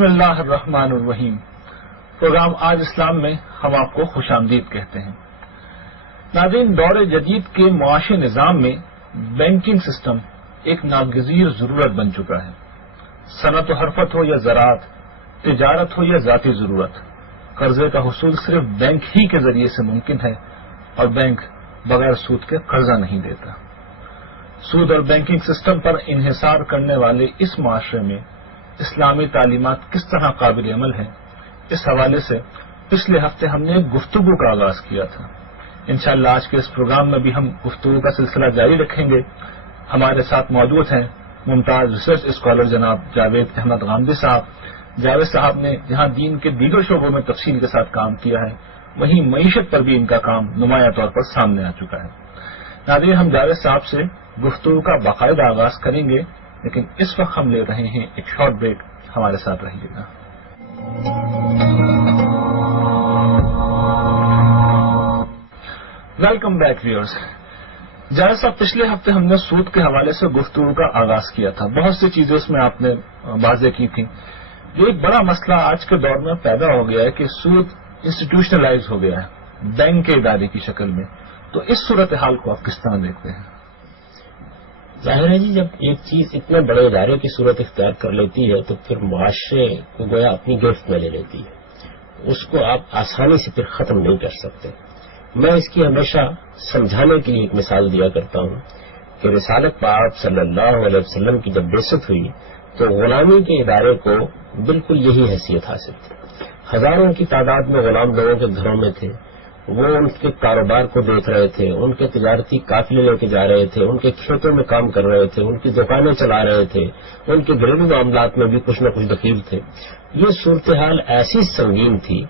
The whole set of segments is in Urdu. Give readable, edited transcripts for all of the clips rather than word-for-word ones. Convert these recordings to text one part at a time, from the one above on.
بسم اللہ الرحمن الرحیم۔ پروگرام آج اسلام میں ہم آپ کو خوش آمدید کہتے ہیں۔ ناظرین، دور جدید کے معاشی نظام میں بینکنگ سسٹم ایک ناگزیر ضرورت بن چکا ہے۔ صنعت و حرفت ہو یا زراعت، تجارت ہو یا ذاتی ضرورت، قرضے کا حصول صرف بینک ہی کے ذریعے سے ممکن ہے، اور بینک بغیر سود کے قرضہ نہیں دیتا۔ سود اور بینکنگ سسٹم پر انحصار کرنے والے اس معاشرے میں اسلامی تعلیمات کس طرح قابل عمل ہیں، اس حوالے سے پچھلے ہفتے ہم نے ایک گفتگو کا آغاز کیا تھا۔ انشاءاللہ آج کے اس پروگرام میں بھی ہم گفتگو کا سلسلہ جاری رکھیں گے۔ ہمارے ساتھ موجود ہیں ممتاز ریسرچ اسکالر جناب جاوید احمد غامدی صاحب۔ جاوید صاحب نے جہاں دین کے دیگر شعبوں میں تفصیل کے ساتھ کام کیا ہے، وہیں معیشت پر بھی ان کا کام نمایاں طور پر سامنے آ چکا ہے۔ ناظرین، ہم جاوید صاحب سے گفتگو کا باقاعدہ آغاز کریں گے، لیکن اس وقت ہم لے رہے ہیں ایک شارٹ بریک۔ ہمارے ساتھ رہیے گا۔ Welcome back viewers. Javed sahab, پچھلے ہفتے ہم نے سود کے حوالے سے گفتگو کا آغاز کیا تھا۔ بہت سی چیزیں اس میں آپ نے واضح کی تھیں۔ جو ایک بڑا مسئلہ آج کے دور میں پیدا ہو گیا ہے کہ سود انسٹیٹیوشنلائز ہو گیا ہے بینک کے ادارے کی شکل میں، تو اس صورتحال کو آپ کس طرح دیکھتے ہیں؟ ظاہر ہے جی، جب ایک چیز اتنے بڑے ادارے کی صورت اختیار کر لیتی ہے تو پھر معاشرے کو گویا اپنی گرفت میں لے لیتی ہے، اس کو آپ آسانی سے پھر ختم نہیں کر سکتے۔ میں اس کی ہمیشہ سمجھانے کے لیے ایک مثال دیا کرتا ہوں کہ رسالت پاک صلی اللہ علیہ وسلم کی جب بعثت ہوئی تو غلامی کے ادارے کو بالکل یہی حیثیت حاصل تھی۔ ہزاروں کی تعداد میں غلام لوگوں کے گھروں میں تھے، وہ ان کے کاروبار کو دیکھ رہے تھے، ان کے تجارتی قافلے لے کے جا رہے تھے، ان کے کھیتوں میں کام کر رہے تھے، ان کی دکانیں چلا رہے تھے، ان کے گھریلو معاملات میں بھی کچھ نہ کچھ دخیل تھے۔ یہ صورتحال ایسی سنگین تھی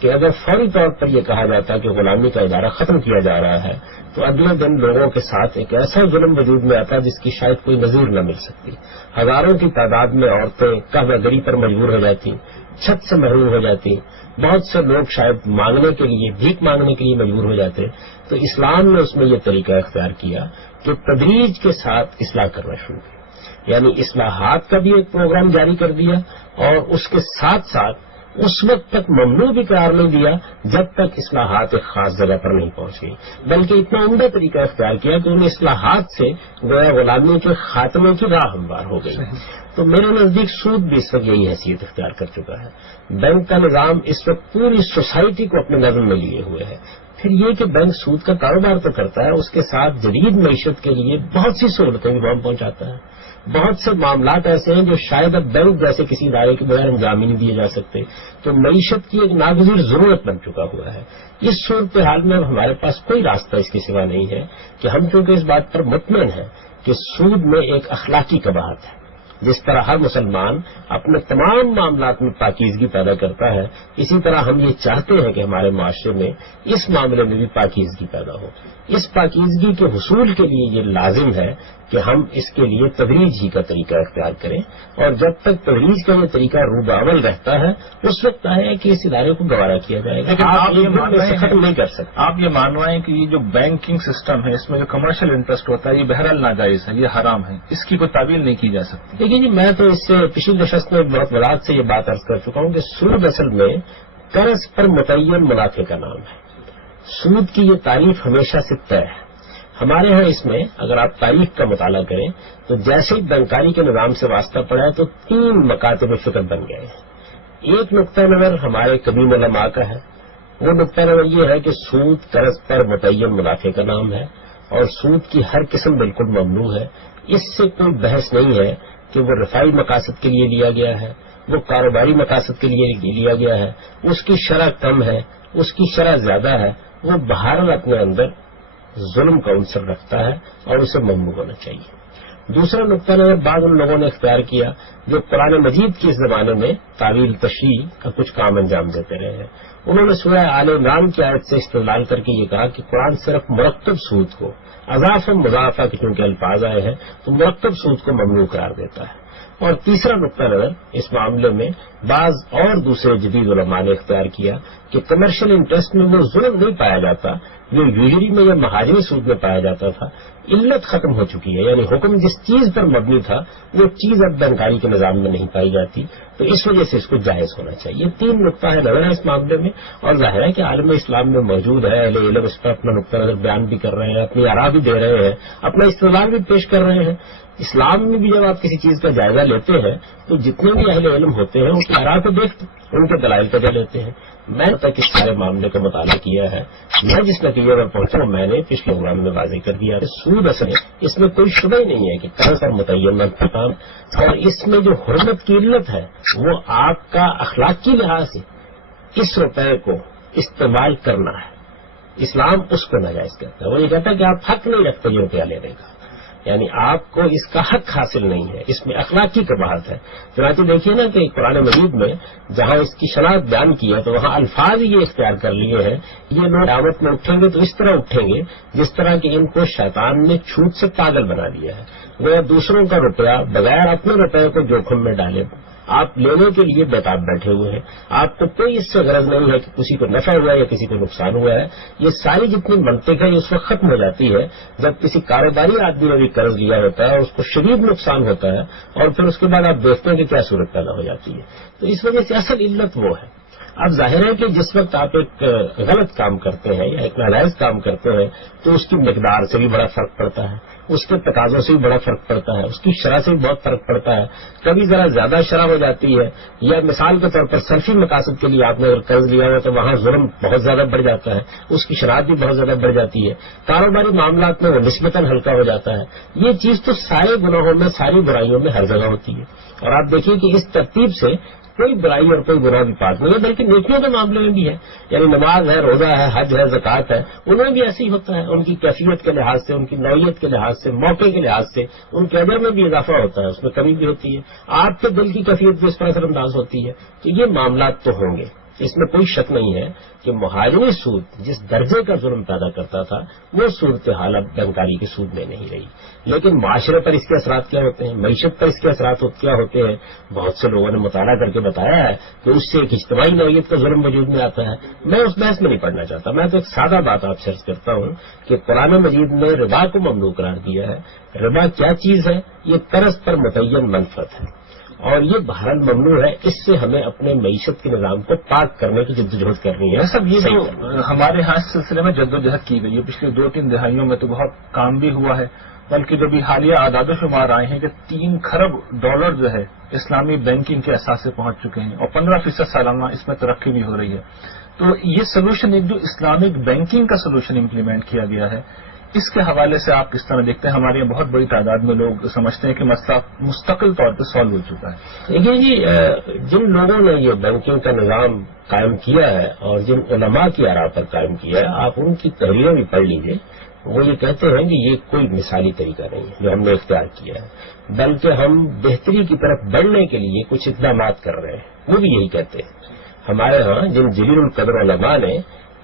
کہ اگر فوری طور پر یہ کہا جاتا کہ غلامی کا ادارہ ختم کیا جا رہا ہے تو اگلے دن لوگوں کے ساتھ ایک ایسا ظلم وجود میں آتا جس کی شاید کوئی نظیر نہ مل سکتی۔ ہزاروں کی تعداد میں عورتیں قحط گری پر مجبور ہو جاتی، چھت سے محروم ہو جاتی، بہت سے لوگ شاید مانگنے کے لیے، بھیک مانگنے کے لیے مجبور ہو جاتے۔ تو اسلام نے اس میں یہ طریقہ اختیار کیا کہ تدریج کے ساتھ اصلاح کرنا شروع کیا، یعنی اصلاحات کا بھی ایک پروگرام جاری کر دیا، اور اس کے ساتھ ساتھ اس وقت تک ممنوع بھی قرار نہیں دیا جب تک اصلاحات ایک خاص جگہ پر نہیں پہنچ گئی، بلکہ اتنا عمدہ طریقہ اختیار کیا کہ ان اصلاحات سے گویا غلامی کے خاتمے کی راہ ہموار ہو گئی۔ تو میرے نزدیک سود بھی اس وقت یہی حیثیت اختیار کر چکا ہے۔ بینک کا نظام اس وقت پوری سوسائٹی کو اپنے نظم میں لیے ہوئے ہے۔ پھر یہ کہ بینک سود کا کاروبار تو کرتا ہے، اس کے ساتھ جدید معیشت کے لیے بہت سی سہولتیں بھی وہاں پہنچاتا ہے۔ بہت سے معاملات ایسے ہیں جو شاید اب بینک جیسے کسی ادارے کے بغیر انجام ہی نہیں دیے جا سکتے، تو معیشت کی ایک ناگزیر ضرورت بن چکا ہوا ہے۔ اس صورتحال میں اب ہمارے پاس کوئی راستہ اس کے سوا نہیں ہے کہ ہم چونکہ اس بات پر مطمئن ہیں کہ سود میں ایک اخلاقی قباحت ہے، جس طرح ہر مسلمان اپنے تمام معاملات میں پاکیزگی پیدا کرتا ہے، اسی طرح ہم یہ چاہتے ہیں کہ ہمارے معاشرے میں اس معاملے میں بھی پاکیزگی پیدا ہو۔ اس پاکیزگی کے حصول کے لیے یہ لازم ہے کہ ہم اس کے لیے تدریج ہی کا طریقہ اختیار کریں، اور جب تک تدریج کا یہ طریقہ روبعمل رہتا ہے اس وقت ہے کہ اس ادارے کو گوارا کیا جائے گا، لیکن آپ یہ ختم نہیں کر سکتے۔ آپ یہ مانوائیں کہ یہ جو بینکنگ سسٹم ہے اس میں جو کمرشل انٹرسٹ ہوتا ہے یہ بہرحال ناجائز ہے، یہ حرام ہے، اس کی کوئی تعویل نہیں کی جا سکتی۔ دیکھیے جی، میں تو اس سے پچھلی نشست میں بہت وضاحت سے یہ بات عرض کر چکا ہوں کہ سود اصل میں قرض پر متعین منافع کا نام ہے۔ سود کی یہ تعریف ہمیشہ سے طے ہے ہمارے ہاں۔ اس میں اگر آپ تاریخ کا مطالعہ کریں تو جیسے ہی بینکاری کے نظام سے واسطہ پڑا ہے تو 3 مکاتب فکر بن گئے ہیں۔ ایک نقطہ نظر ہمارے قدیم علماء کا ہے، وہ نقطہ نظر یہ ہے کہ سود قرض پر متعین منافع کا نام ہے، اور سود کی ہر قسم بالکل ممنوع ہے۔ اس سے کوئی بحث نہیں ہے کہ وہ رفائی مقاصد کے لیے لیا گیا ہے، وہ کاروباری مقاصد کے لیے لیا گیا ہے، اس کی شرح کم ہے، اس کی شرح زیادہ ہے، وہ بہرحال اپنے اندر ظلم کا عنصر رکھتا ہے اور اسے ممنوع ہونا چاہیے۔ دوسرا نقطہ نظر بعض ان لوگوں نے اختیار کیا جو قرآن مجید کے زمانے میں تعویل تشریح کا کچھ کام انجام دیتے رہے ہیں۔ انہوں نے سورہ آل عمران کی آیت سے استدلال کر کے یہ کہا کہ قرآن صرف مرتب سود کو، اضافہ مضافہ کے چونکہ الفاظ آئے ہیں تو مرتب سود کو ممنوع قرار دیتا ہے۔ اور تیسرا نقطہ نظر اس معاملے میں بعض اور دوسرے جدید علماء نے اختیار کیا کہ کمرشل انٹرسٹ میں وہ ظلم نہیں پایا جاتا جو یوزری میں یا مہاجری سود میں پایا جاتا تھا، علت ختم ہو چکی ہے، یعنی حکم جس چیز پر مبنی تھا وہ چیز اب بینکاری کے نظام میں نہیں پائی جاتی، تو اس وجہ سے اس کو جائز ہونا چاہیے۔ یہ 3 نقطہ ہے نظر ہے اس معاملے میں، اور ظاہر ہے کہ عالم اسلام میں موجود ہے، اہل علم اس پر اپنا نقطہ نظر بیان بھی کر رہے ہیں، اپنی آراء بھی دے رہے ہیں، اپنا استدلال بھی پیش کر رہے ہیں۔ اسلام میں بھی جب آپ کسی چیز کا جائزہ لیتے ہیں تو جتنے بھی اہل علم ہوتے ہیں ان کی آراء کو دیکھتے ان کے دلائل کا جائزہ لیتے ہیں۔ میں تک اس سارے معاملے کا مطالعہ کیا ہے، میں جس نتیجے پر پہنچا میں نے پچھلے پروگرام میں واضح کر دیا کہ سود اصل ہے، اس میں کوئی شبہ ہی نہیں ہے کہ قرض اور متعین کام، اور اس میں جو حرمت کی علت ہے وہ آپ کا اخلاقی لحاظ سے اس روپے کو استعمال کرنا ہے۔ اسلام اس کو ناجائز کرتا ہے، وہ یہ کہتا ہے کہ آپ حق نہیں رکھتے یہ روپیہ لینے کا، یعنی آپ کو اس کا حق حاصل نہیں ہے، اس میں اخلاقی کباہت ہے۔ چنانچہ دیکھیے نا کہ قرآن مجید میں جہاں اس کی شناخت بیان کی ہے تو وہاں الفاظ یہ اختیار کر لیے ہیں، یہ لوگ قیامت میں اٹھیں گے تو اس طرح اٹھیں گے جس طرح کہ ان کو شیطان نے چھوٹ سے پاگل بنا دیا ہے، وہ دوسروں کا روپیہ بغیر اپنے روپے کو جوخم میں ڈالے آپ لینے کے لیے بیتاب بیٹھے ہوئے ہیں، آپ کو کوئی اس سے غرض نہیں ہے کہ کسی کو نفع ہوا ہے یا کسی کو نقصان ہوا ہے۔ یہ ساری جتنی منطق ہے یہ اس وقت ختم ہو جاتی ہے جب کسی کاروباری آدمی نے بھی قرض لیا ہوتا ہے اور اس کو شدید نقصان ہوتا ہے، اور پھر اس کے بعد آپ دیکھتے ہیں کہ کیا صورت پیدا ہو جاتی ہے۔ تو اس وجہ سے اصل علت وہ ہے۔ اب ظاہر ہے کہ جس وقت آپ ایک غلط کام کرتے ہیں یا ایک ناجائز کام کرتے ہیں تو اس کی مقدار سے بھی بڑا فرق پڑتا ہے، اس کے تقاضوں سے بھی بڑا فرق پڑتا ہے، اس کی شرح سے بھی بہت فرق پڑتا ہے۔ کبھی ذرا زیادہ شرح ہو جاتی ہے، یا مثال کے طور پر صرفی مقاصد کے لیے آپ نے اگر قرض لیا ہوا تو وہاں ظلم بہت زیادہ بڑھ جاتا ہے، اس کی شرح بھی بہت زیادہ بڑھ جاتی ہے۔ کاروباری معاملات میں وہ نسبتاً ہلکا ہو جاتا ہے۔ یہ چیز تو سارے گناہوں میں، ساری برائیوں میں ہر جگہ ہوتی ہے، اور آپ دیکھیے کہ اس ترتیب سے کوئی برائی اور کوئی گناہ بھی پاک نہیں ہے، بلکہ نیکیوں کے معاملے میں بھی ہے، یعنی نماز ہے، روزہ ہے، حج ہے، زکوٰۃ ہے، ان میں بھی ایسے ہی ہوتا ہے۔ ان کی کیفیت کے لحاظ سے، ان کی نوعیت کے لحاظ سے، موقع کے لحاظ سے ان کے اجر میں بھی اضافہ ہوتا ہے، اس میں کمی بھی ہوتی ہے۔ آپ کے دل کی کیفیت بھی اس پر اثر انداز ہوتی ہے۔ تو یہ معاملات تو ہوں گے، اس میں کوئی شک نہیں ہے کہ مہاجری سود جس درجے کا ظلم پیدا کرتا تھا وہ صورتحال اب بینکاری کے سود میں نہیں رہی، لیکن معاشرے پر اس کے اثرات کیا ہوتے ہیں، معیشت پر اس کے اثرات کیا ہوتے ہیں، بہت سے لوگوں نے مطالعہ کر کے بتایا ہے کہ اس سے ایک اجتماعی نوعیت کا ظلم وجود میں آتا ہے۔ میں اس بحث میں نہیں پڑھنا چاہتا، میں تو ایک سادہ بات آپ سے عرض کرتا ہوں کہ قرآن مجید نے ربا کو ممنوع قرار دیا ہے۔ ربا کیا چیز ہے؟ یہ قرض پر متعین منفعت ہے، اور یہ بہرحال ممنوع ہے۔ اس سے ہمیں اپنے معیشت کے نظام کو پاک کرنے کی جدوجہد کرنی ہے۔ سب یہ جو ہمارے ہاں اس سلسلے میں جدوجہد کی گئی ہے پچھلے 2-3 دہائیوں میں تو بہت کام بھی ہوا ہے، بلکہ جو بھی حالیہ اعداد و شمار آئے ہیں کہ 3 کھرب ڈالر جو ہے اسلامی بینکنگ کے اثاثے پہنچ چکے ہیں، اور 15% سالانہ اس میں ترقی بھی ہو رہی ہے۔ تو یہ سولوشن ایک جو اسلامک بینکنگ کا سولوشن امپلیمنٹ کیا گیا ہے، اس کے حوالے سے آپ کس طرح دیکھتے ہیں؟ ہمارے یہاں بہت بڑی تعداد میں لوگ سمجھتے ہیں کہ مسئلہ مستقل طور پہ سالو ہو چکا ہے۔ دیکھیے جی، جن لوگوں نے یہ بینکنگ کا نظام قائم کیا ہے اور جن علماء کی آراء پر قائم کیا ہے، آپ ان کی تحریریں بھی پڑھ لیجئے، وہ یہ کہتے ہیں کہ یہ کوئی مثالی طریقہ نہیں ہے جو ہم نے اختیار کیا ہے، بلکہ ہم بہتری کی طرف بڑھنے کے لیے کچھ اقدامات کر رہے ہیں۔ وہ بھی یہی کہتے ہیں۔ ہمارے ہاں جن جلیل القدر علماء نے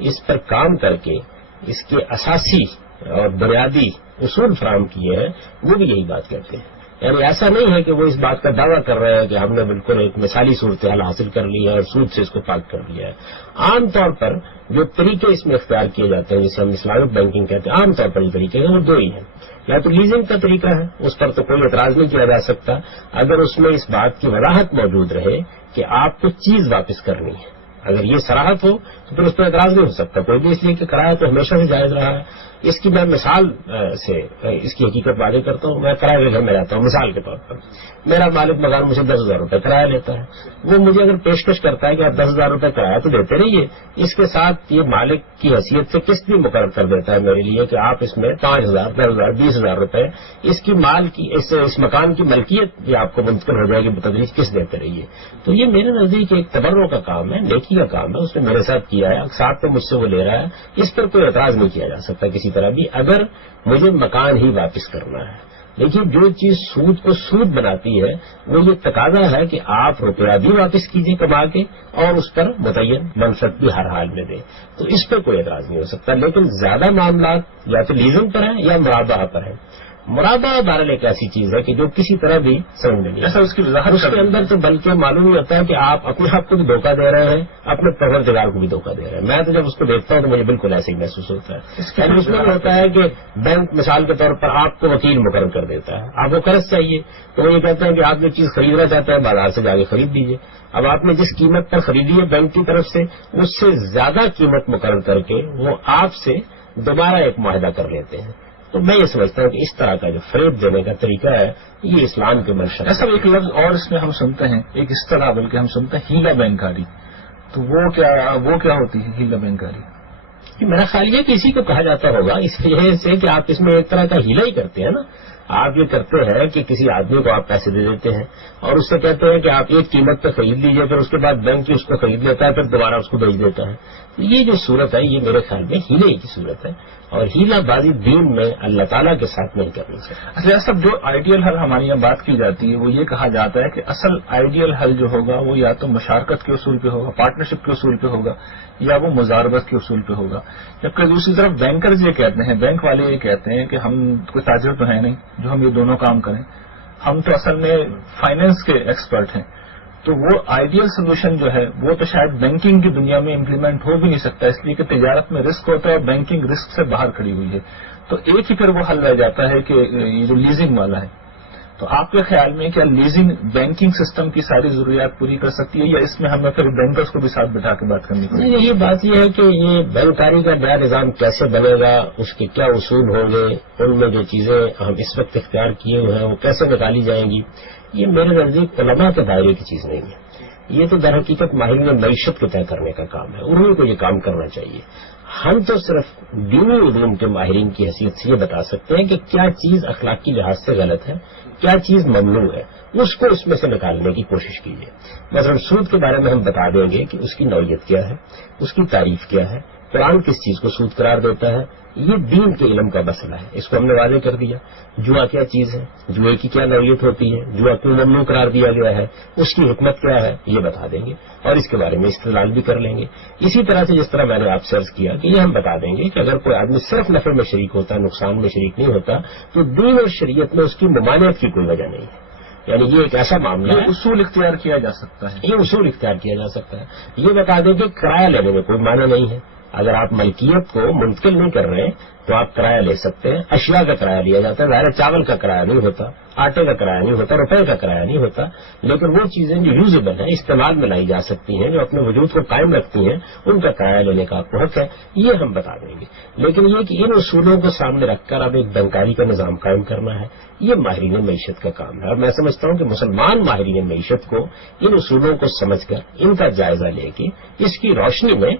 اس پر کام کر کے اس کے اساسی اور بنیادی اصول فراہم کیے ہیں، وہ بھی یہی بات کہتے ہیں۔ یعنی ایسا نہیں ہے کہ وہ اس بات کا دعویٰ کر رہے ہیں کہ ہم نے بالکل ایک مثالی صورتحال حاصل کر لی ہے اور سود سے اس کو پاک کر لیا ہے۔ عام طور پر جو طریقے اس میں اختیار کیے جاتے ہیں جسے ہم اسلامک بینکنگ کہتے ہیں، عام طور پر یہ طریقے ہیں وہ 2 ہی ہیں۔ یا تو لیزنگ کا طریقہ ہے، اس پر تو کوئی اعتراض نہیں کیا جا سکتا اگر اس میں اس بات کی وضاحت موجود رہے کہ آپ کو چیز واپس کرنی ہے۔ اگر یہ صراحت ہو تو پھر اس پر اعتراض نہیں ہو سکتا کوئی بھی، اس لیے کہ کرایہ تو ہمیشہ سے جائز رہا ہے۔ اس کی میں مثال سے اس کی حقیقت واضح کرتا ہوں۔ میں کرایہ کے گھر میں رہتا ہوں، مثال کے طور پر میرا مالک مکان مجھے 10,000 روپے کرایہ لیتا ہے، وہ مجھے اگر پیشکش کرتا ہے کہ آپ 10,000 روپے کرایہ تو دیتے رہیے، اس کے ساتھ یہ مالک کی حیثیت سے قسط بھی مقرر کر دیتا ہے میرے لیے کہ آپ اس میں 5,000 10,000 20,000 روپے اس کی مال کی اس مکان کی ملکیت بھی آپ کو منتقل ہو جائے گی بتدریج قسط دیتے رہیے۔ تو یہ میرے نزدیک ایک تبرع کا کام ہے، نیکی کا کام ہے، اس نے میرے ساتھ کیا ہے، ساتھ میں مجھ سے وہ لے رہا ہے، اس پر کوئی اعتراض نہیں کیا جا سکتا کسی طرح بھی اگر مجھے مکان ہی واپس کرنا ہے۔ دیکھیے جو چیز سود کو سود بناتی ہے وہ یہ تقاضا ہے کہ آپ روپیہ بھی واپس کیجیے کما کے اور اس پر متعین منفعت بھی ہر حال میں دیں، تو اس پہ کوئی اعتراض نہیں ہو سکتا۔ لیکن زیادہ معاملات یا تو لیزنگ پر ہیں یا مرابہ پر ہیں، مرابع بہرحال ایک ایسی چیز ہے کہ جو کسی طرح بھی سمجھ میں نہیں ایسا اس کی وضاحت اس کے اندر تو بلکہ معلوم ہی ہوتا ہے کہ آپ اپنے آپ کو بھی دھوکہ دے رہے ہیں، اپنے پروردگار کو بھی دھوکہ دے رہے ہیں. میں تو جب اس کو دیکھتا ہوں تو مجھے بالکل ایسے ہی محسوس ہوتا ہے. اس میں ہوتا ہے کہ بینک مثال کے طور پر آپ کو وکیل مقرر کر دیتا ہے، آپ کو قرض چاہیے تو وہ یہ کہتے ہیں کہ آپ جو چیز خریدنا چاہتے ہیں بازار سے جا کے خرید لیجیے. اب آپ نے جس قیمت پر خریدی ہے بینک کی طرف سے اس سے زیادہ قیمت مقرر کر کے وہ آپ سے دوبارہ ایک معاہدہ کر لیتے ہیں. تو میں یہ سمجھتا ہوں کہ اس طرح کا جو فریب دینے کا طریقہ ہے یہ اسلام کے منشا. ایسا ایک لفظ اور اس میں ہم سنتے ہیں، ایک اس طرح بلکہ ہم سنتے ہیں ہیلا بینکاری. تو وہ کیا ہوتی ہے ہیلا بینکاری؟ میرا خیال یہ کہ اسی کو کہا جاتا ہوگا اس وجہ سے کہ آپ اس میں ایک طرح کا ہیلا ہی کرتے ہیں نا. آپ یہ کرتے ہیں کہ کسی آدمی کو آپ پیسے دے دیتے ہیں اور اس سے کہتے ہیں کہ آپ ایک قیمت پہ خرید لیجیے، پھر اس کے بعد بینک اس کو خرید لیتا ہے، پھر دوبارہ اس کو بیچ دیتا ہے. یہ جو صورت ہے یہ میرے خیال میں ہیلے کی صورت ہے اور ہیلا بازی دین میں اللہ تعالیٰ کے ساتھ نہیں کرنی چاہیے. اچھا سب جو آئیڈیل حل ہماری یہاں بات کی جاتی ہے وہ یہ کہا جاتا ہے کہ اصل آئیڈیل حل جو ہوگا وہ یا تو مشارکت کے اصول پہ ہوگا، پارٹنرشپ کے اصول پہ ہوگا، یا وہ مزاربت کے اصول پہ ہوگا. جبکہ دوسری طرف بینکرز یہ کہتے ہیں، بینک والے یہ کہتے ہیں کہ ہم کوئی تاجر تو ہے نہیں جو ہم یہ دونوں کام کریں، ہم تو اصل میں فائنینس کے ایکسپرٹ ہیں. تو وہ آئیڈیل سولوشن جو ہے وہ تو شاید بینکنگ کی دنیا میں امپلیمنٹ ہو بھی نہیں سکتا، اس لیے کہ تجارت میں رسک ہوتا ہے اور بینکنگ رسک سے باہر کھڑی ہوئی ہے. تو ایک ہی پھر وہ حل رہ جاتا ہے کہ یہ جو لیزنگ والا ہے. تو آپ کے خیال میں کیا لیزنگ بینکنگ سسٹم کی ساری ضروریات پوری کر سکتی ہے، یا اس میں ہمیں پھر بینکرز کو بھی ساتھ بٹھا کے بات کرنی پڑے گی؟ یہی بات یہ ہے کہ یہ بینکاری کا نیا نظام کیسے بنے گا، اس کے کیا اصول ہوں گے، ان میں جو چیزیں ہم اس وقت اختیار کیے ہوئے ہیں وہ کیسے نکالی جائیں گی، یہ میرے نزدیک علماء کے دائرے کی چیز نہیں ہے. یہ تو در حقیقت ماہرین معیشت کو طے کرنے کا کام ہے، انہیں کو یہ کام کرنا چاہیے. ہم تو صرف دینی علوم کے ماہرین کی حیثیت سے یہ بتا سکتے ہیں کہ کیا چیز اخلاقی لحاظ سے غلط ہے، کیا چیز ممنوع ہے، اس کو اس میں سے نکالنے کی کوشش کیجیے. مثلا سود کے بارے میں ہم بتا دیں گے کہ اس کی نوعیت کیا ہے، اس کی تعریف کیا ہے، قرآن کس چیز کو سود قرار دیتا ہے. یہ دین کے علم کا مسئلہ ہے، اس کو ہم نے واضح کر دیا. جوا کیا چیز ہے، جوئے کی کیا نوعیت ہوتی ہے، جوا کیوں ممنوع قرار دیا گیا ہے، اس کی حکمت کیا ہے، یہ بتا دیں گے اور اس کے بارے میں استدلال بھی کر لیں گے. اسی طرح سے جس طرح میں نے آپ سے عرض کیا کہ یہ ہم بتا دیں گے کہ اگر کوئی آدمی صرف نفع میں شریک ہوتا ہے، نقصان میں شریک نہیں ہوتا، تو دین اور شریعت میں اس کی ممانعت کی کوئی وجہ نہیں ہے. یعنی یہ ایک ایسا معاملہ ہے، اصول اختیار کیا جا سکتا ہے. یہ اصول اختیار کیا جا سکتا ہے. یہ بتا دیں کہ کرایہ لینے میں کوئی معنی نہیں ہے. اگر آپ ملکیت کو منتقل نہیں کر رہے تو آپ کرایہ لے سکتے ہیں. اشیاء کا کرایہ لیا جاتا ہے، ظاہر چاول کا کرایہ نہیں ہوتا، آٹے کا کرایہ نہیں ہوتا، روپے کا کرایہ نہیں ہوتا. لیکن وہ چیزیں جو یوزیبل ہیں، استعمال میں لائی جا سکتی ہیں، جو اپنے وجود کو قائم رکھتی ہیں، ان کا کرایہ لینے کا آپ کو حق ہے. یہ ہم بتا دیں گے. لیکن یہ کہ ان اصولوں کو سامنے رکھ کر اب ایک بینکاری کا نظام قائم کرنا ہے، یہ ماہرین معیشت کا کام ہے. اور میں سمجھتا ہوں کہ مسلمان ماہرین معیشت کو ان اصولوں کو سمجھ کر ان کا جائزہ لے کے اس کی روشنی میں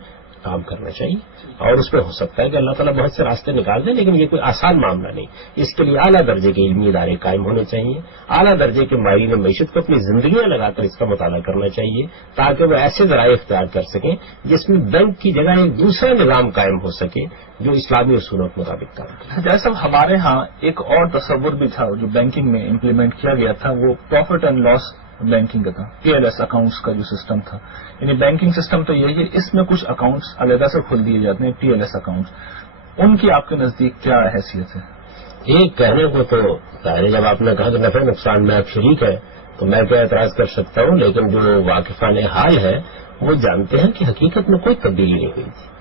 کام کرنا چاہیے. اور اس پہ ہو سکتا ہے کہ اللہ تعالیٰ بہت سے راستے نکال دیں، لیکن یہ کوئی آسان معاملہ نہیں. اس کے لیے اعلیٰ درجے کے علمی ادارے قائم ہونے چاہیے. اعلیٰ درجے کے ماہرین معیشت کو اپنی زندگیاں لگا کر اس کا مطالعہ کرنا چاہیے تاکہ وہ ایسے ذرائع اختیار کر سکیں جس میں بینک کی جگہ ایک دوسرا نظام قائم ہو سکے جو اسلامی اصولوں کے مطابق کام کرے. جیسا ہمارے ہاں ایک اور تصور بھی تھا جو بینکنگ میں امپلیمنٹ کیا گیا تھا، وہ پروفٹ اینڈ لاس بینکنگ کا تھا، PLS اکاؤنٹس کا جو سسٹم تھا. یعنی بینکنگ سسٹم تو یہی ہے، اس میں کچھ اکاؤنٹس علیحدہ سے کھول دیے جاتے ہیں، PLS اکاؤنٹس. ان کی آپ کے نزدیک کیا حیثیت ہے؟ ایک کہنے کو تو ظاہر جب آپ نے کہا کہ نفع نقصان میں آپ شریک ہے تو میں کیا اعتراض کر سکتا ہوں، لیکن جو واقفان حال ہے وہ جانتے ہیں کہ حقیقت میں کوئی تبدیلی نہیں ہوئی تھی.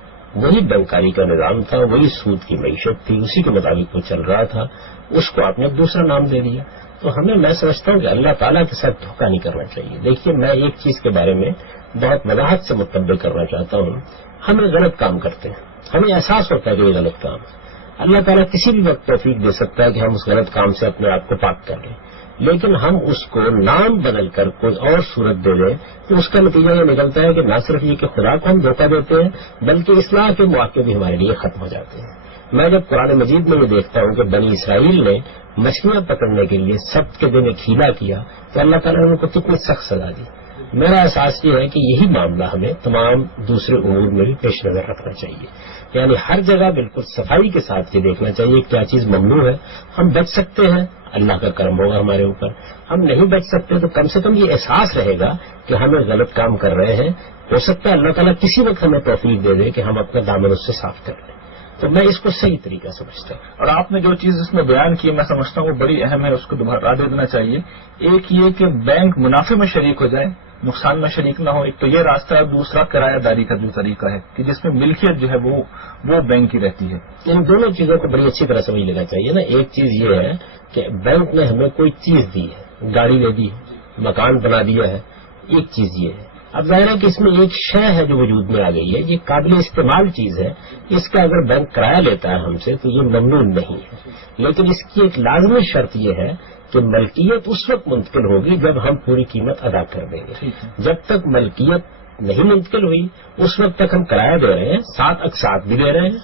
وہی بینکاری کا نظام تھا، وہی سود کی معیشت تھی، اسی کے مطابق وہ چل رہا تھا. اس کو آپ نے ایک دوسرا نام دے دیا. تو ہمیں میں سمجھتا ہوں کہ اللہ تعالیٰ کے ساتھ دھوکہ نہیں کرنا چاہیے. دیکھیے میں ایک چیز کے بارے میں بہت وضاحت سے متنبع کرنا چاہتا ہوں. ہم ایک غلط کام کرتے ہیں، ہمیں احساس ہوتا ہے کہ یہ غلط کام ہے. اللہ تعالیٰ کسی بھی وقت توفیق دے سکتا ہے کہ ہم اس غلط کام سے اپنے آپ کو پاک کر لیں، لیکن ہم اس کو نام بدل کر کوئی اور صورت دے دیں تو اس کا نتیجہ یہ نکلتا ہے کہ نہ صرف یہ کہ خدا کو ہم دھوکہ دیتے ہیں بلکہ اصلاح کے مواقع بھی ہمارے لیے ختم ہو جاتے ہیں. میں جب قرآن مجید میں یہ دیکھتا ہوں کہ بنی اسرائیل نے مچھلیاں پکڑنے کے لیے سبت کے دن ایک ہیلا کیا تو اللہ تعالیٰ نے ان کو کتنی سخت سزا دی. میرا احساس یہ ہے کہ یہی معاملہ ہمیں تمام دوسرے امور میں بھی پیش نظر رکھنا چاہیے. یعنی ہر جگہ بالکل صفائی کے ساتھ یہ دیکھنا چاہیے کیا چیز ممنوع ہے. ہم بچ سکتے ہیں، اللہ کا کرم ہوگا ہمارے اوپر. ہم نہیں بچ سکتے تو کم سے کم یہ احساس رہے گا کہ ہم ایک غلط کام کر رہے ہیں. ہو سکتا ہے اللہ تعالیٰ کسی وقت ہمیں توفیق دے دے کہ ہم اپنا دامن اس سے صاف کر لیں. تو میں اس کو صحیح طریقہ سمجھتا ہوں. اور آپ نے جو چیز اس میں بیان کی میں سمجھتا ہوں وہ بڑی اہم ہے، اس کو دوبارہ دے دینا چاہیے. ایک یہ کہ بینک منافع میں شریک ہو جائے، نقصان میں شریک نہ ہو، ایک تو یہ راستہ ہے. دوسرا کرایہ داری کا جو طریقہ ہے کہ جس میں ملکیت جو ہے وہ بینک کی رہتی ہے. ان دونوں چیزوں کو بڑی اچھی طرح سمجھ لینا چاہیے نا. ایک چیز یہ ہے کہ بینک نے ہمیں کوئی چیز دی ہے، گاڑی لے دی ہے، مکان بنا دیا ہے، ایک چیز یہ ہے. اب ظاہر ہے کہ اس میں ایک شے ہے جو وجود میں آ گئی ہے، یہ قابل استعمال چیز ہے. اس کا اگر بینک کرایہ لیتا ہے ہم سے تو یہ ممنوع نہیں ہے، لیکن اس کی ایک لازمی شرط یہ ہے کہ ملکیت اس وقت منتقل ہوگی جب ہم پوری قیمت ادا کر دیں گے. جب تک ملکیت نہیں منتقل ہوئی اس وقت تک ہم کرایہ دے رہے ہیں، ساتھ اقساط بھی دے رہے ہیں،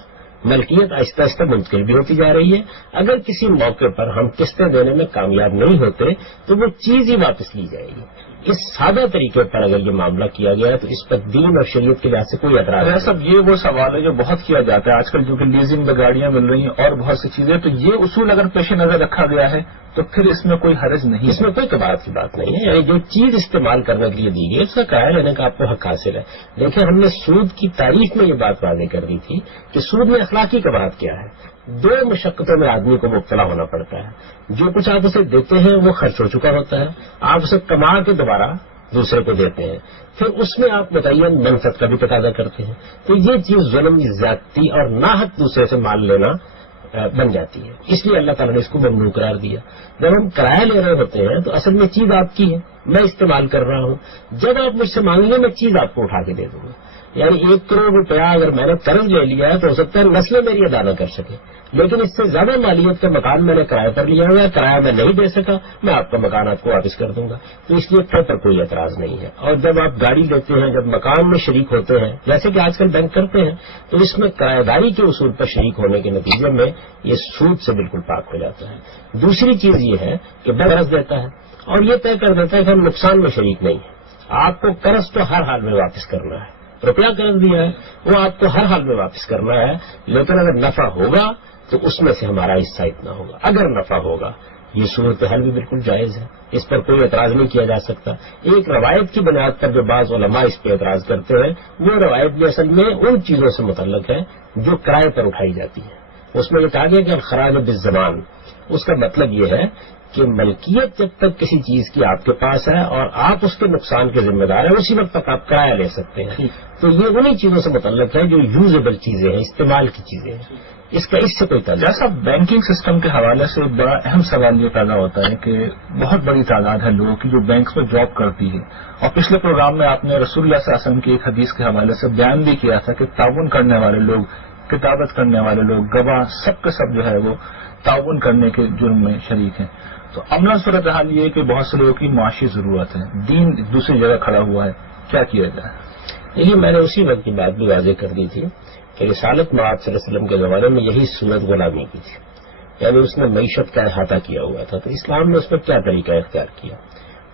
ملکیت آہستہ آہستہ منتقل بھی ہوتی جا رہی ہے. اگر کسی موقع پر ہم قسطیں دینے میں کامیاب نہیں ہوتے تو وہ چیز ہی واپس لی جائے گی. اس سادہ طریقے پر اگر یہ معاملہ کیا گیا ہے تو اس پر دین اور شریعت کے لحاظ سے کوئی اعتراض نہیں. صاحب یہ وہ سوال ہے جو بہت کیا جاتا ہے آج کل، جو کہ لیزنگ میں گاڑیاں مل رہی ہیں اور بہت سی چیزیں، تو یہ اصول اگر پیش نظر رکھا گیا ہے تو پھر اس میں کوئی حرج نہیں، اس میں کوئی کباہت کی بات نہیں ہے. یعنی جو چیز استعمال کرنے کے لیے دی گئی اس کا کرایہ لینے کا آپ کو حق حاصل ہے. دیکھیں ہم نے سود کی تعریف میں یہ بات واضح کر دی تھی کہ سود میں اخلاقی کباہت کیا ہے. دو مشقتوں میں آدمی کو مبتلا ہونا پڑتا ہے. جو کچھ آپ اسے دیتے ہیں وہ خرچ ہو چکا ہوتا ہے، آپ اسے کما کے دوبارہ دوسرے کو دیتے ہیں، پھر اس میں آپ متعین منفعت کا بھی تقاضا کرتے ہیں. تو یہ چیز ظلم، زیادتی اور ناحق دوسرے سے مال لینا بن جاتی ہے. اس لیے اللہ تعالیٰ نے اس کو ممنوع قرار دیا. جب ہم کرایہ لے رہے ہوتے ہیں تو اصل میں چیز آپ کی ہے، میں استعمال کر رہا ہوں. جب آپ مجھ سے مانگیں گے میں چیز آپ کو اٹھا کے دے دوں گا. یعنی 1 کروڑ روپیہ اگر میں نے قرض لے لیا ہے تو ہو سکتا ہے نسلیں میری ادا نہ کر سکے، لیکن اس سے زیادہ مالیت کا مکان میں نے کرایہ پر لیا ہوا ہے، کرایہ میں نہیں دے سکا، میں آپ کا مکان آپ کو واپس کر دوں گا. تو اس لیے طے پر کوئی اعتراض نہیں ہے. اور جب آپ گاڑی لیتے ہیں، جب مکان میں شریک ہوتے ہیں جیسے کہ آج کل بینک کرتے ہیں، تو اس میں کرایہ داری کے اصول پر شریک ہونے کے نتیجے میں یہ سود سے بالکل پاک ہو جاتا ہے. دوسری چیز یہ ہے کہ بینک قرض دیتا ہے اور یہ طے کر دیتا ہے کہ ہم نقصان میں شریک نہیں ہیں. آپ کو قرض تو ہر حال میں واپس کرنا ہے، روپیہ قرض دیا ہے وہ آپ کو ہر حال میں واپس کرنا ہے، لیکن اگر نفع ہوگا تو اس میں سے ہمارا حصہ اتنا ہوگا. اگر نفع ہوگا یہ صورتحال بھی بالکل جائز ہے، اس پر کوئی اعتراض نہیں کیا جا سکتا. ایک روایت کی بنیاد پر جو بعض علماء اس پہ اعتراض کرتے ہیں وہ روایت بھی اصل میں ان چیزوں سے متعلق ہے جو کرائے پر اٹھائی جاتی ہیں. اس میں یہ کہا گیا کہ الخراج بالزمان، اس کا مطلب یہ ہے کہ ملکیت جب تک کسی چیز کی آپ کے پاس ہے اور آپ اس کے نقصان کے ذمہ دار ہیں اسی وقت تک آپ کرایہ لے سکتے ہیں. تو یہ انہی چیزوں سے متعلق ہے جو یوزیبل چیزیں ہیں، استعمال کی چیزیں ہیں. اس سے کوئی تعلق. جیسا بینکنگ سسٹم کے حوالے سے بڑا اہم سوال یہ پیدا ہوتا ہے کہ بہت بڑی تعداد ہے لوگوں کی جو بینکس میں جاب کرتی ہے، اور پچھلے پروگرام میں آپ نے رسول اللہ صلی اللہ علیہ وسلم کی ایک حدیث کے حوالے سے بیان بھی کیا تھا کہ تعاون کرنے والے لوگ، کتابت کرنے والے لوگ، گواہ سب کے سب جو ہے وہ تعاون کرنے کے جرم میں شریک ہیں. تو عملاً صورتحال یہ ہے کہ بہت سے لوگوں کی معاشی ضرورت ہے، دین دوسری جگہ کھڑا ہوا ہے، کیا کیا جائے؟ دیکھیے میں نے اسی وقت کی بات بھی واضح کر دی تھی کہ رسالت مآب صلی اللہ علیہ وسلم کے زمانے میں یہی سنت غلامی کی تھی، یعنی اس نے معیشت کا احاطہ کیا ہوا تھا. تو اسلام نے اس پر کیا طریقہ اختیار کیا؟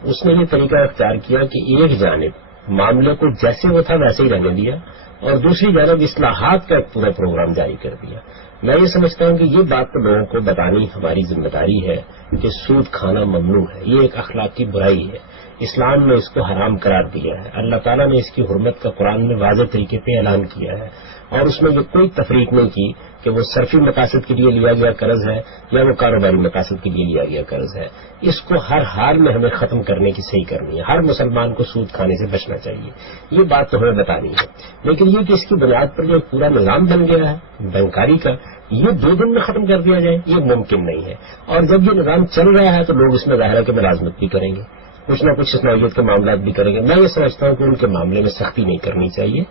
اس نے یہ طریقہ اختیار کیا کہ ایک جانب معاملے کو جیسے وہ تھا ویسے ہی رہنے دیا اور دوسری جانب اصلاحات کا ایک پورا پروگرام جاری کر دیا. میں یہ سمجھتا ہوں کہ یہ بات تو لوگوں کو بتانی ہماری ذمہ داری ہے کہ سود کھانا ممنوع ہے، یہ ایک اخلاقی برائی ہے. اسلام نے اس کو حرام قرار دیا ہے. اللہ تعالیٰ نے اس کی حرمت کا قرآن میں واضح طریقے پہ اعلان کیا ہے اور اس میں یہ کوئی تفریق نہیں کی کہ وہ صرفی مقاصد کے لیے لیا گیا قرض ہے یا وہ کاروباری مقاصد کے لیے لیا گیا قرض ہے. اس کو ہر حال میں ہمیں ختم کرنے کی صحیح کرنی ہے. ہر مسلمان کو سود کھانے سے بچنا چاہیے، یہ بات تو ہمیں بتانی ہے. لیکن یہ کہ اس کی بنیاد پر جو پورا نظام بن گیا ہے بینکاری کا، یہ 2 دن میں ختم کر دیا جائے یہ ممکن نہیں ہے. اور جب یہ نظام چل رہا ہے تو لوگ اس میں ظاہر ہے کہ ملازمت بھی کریں گے، کچھ نہ کچھ اس نوعیت کے معاملات بھی کریں گے. میں یہ سمجھتا ہوں کہ ان کے معاملے میں سختی نہیں کرنی چاہیے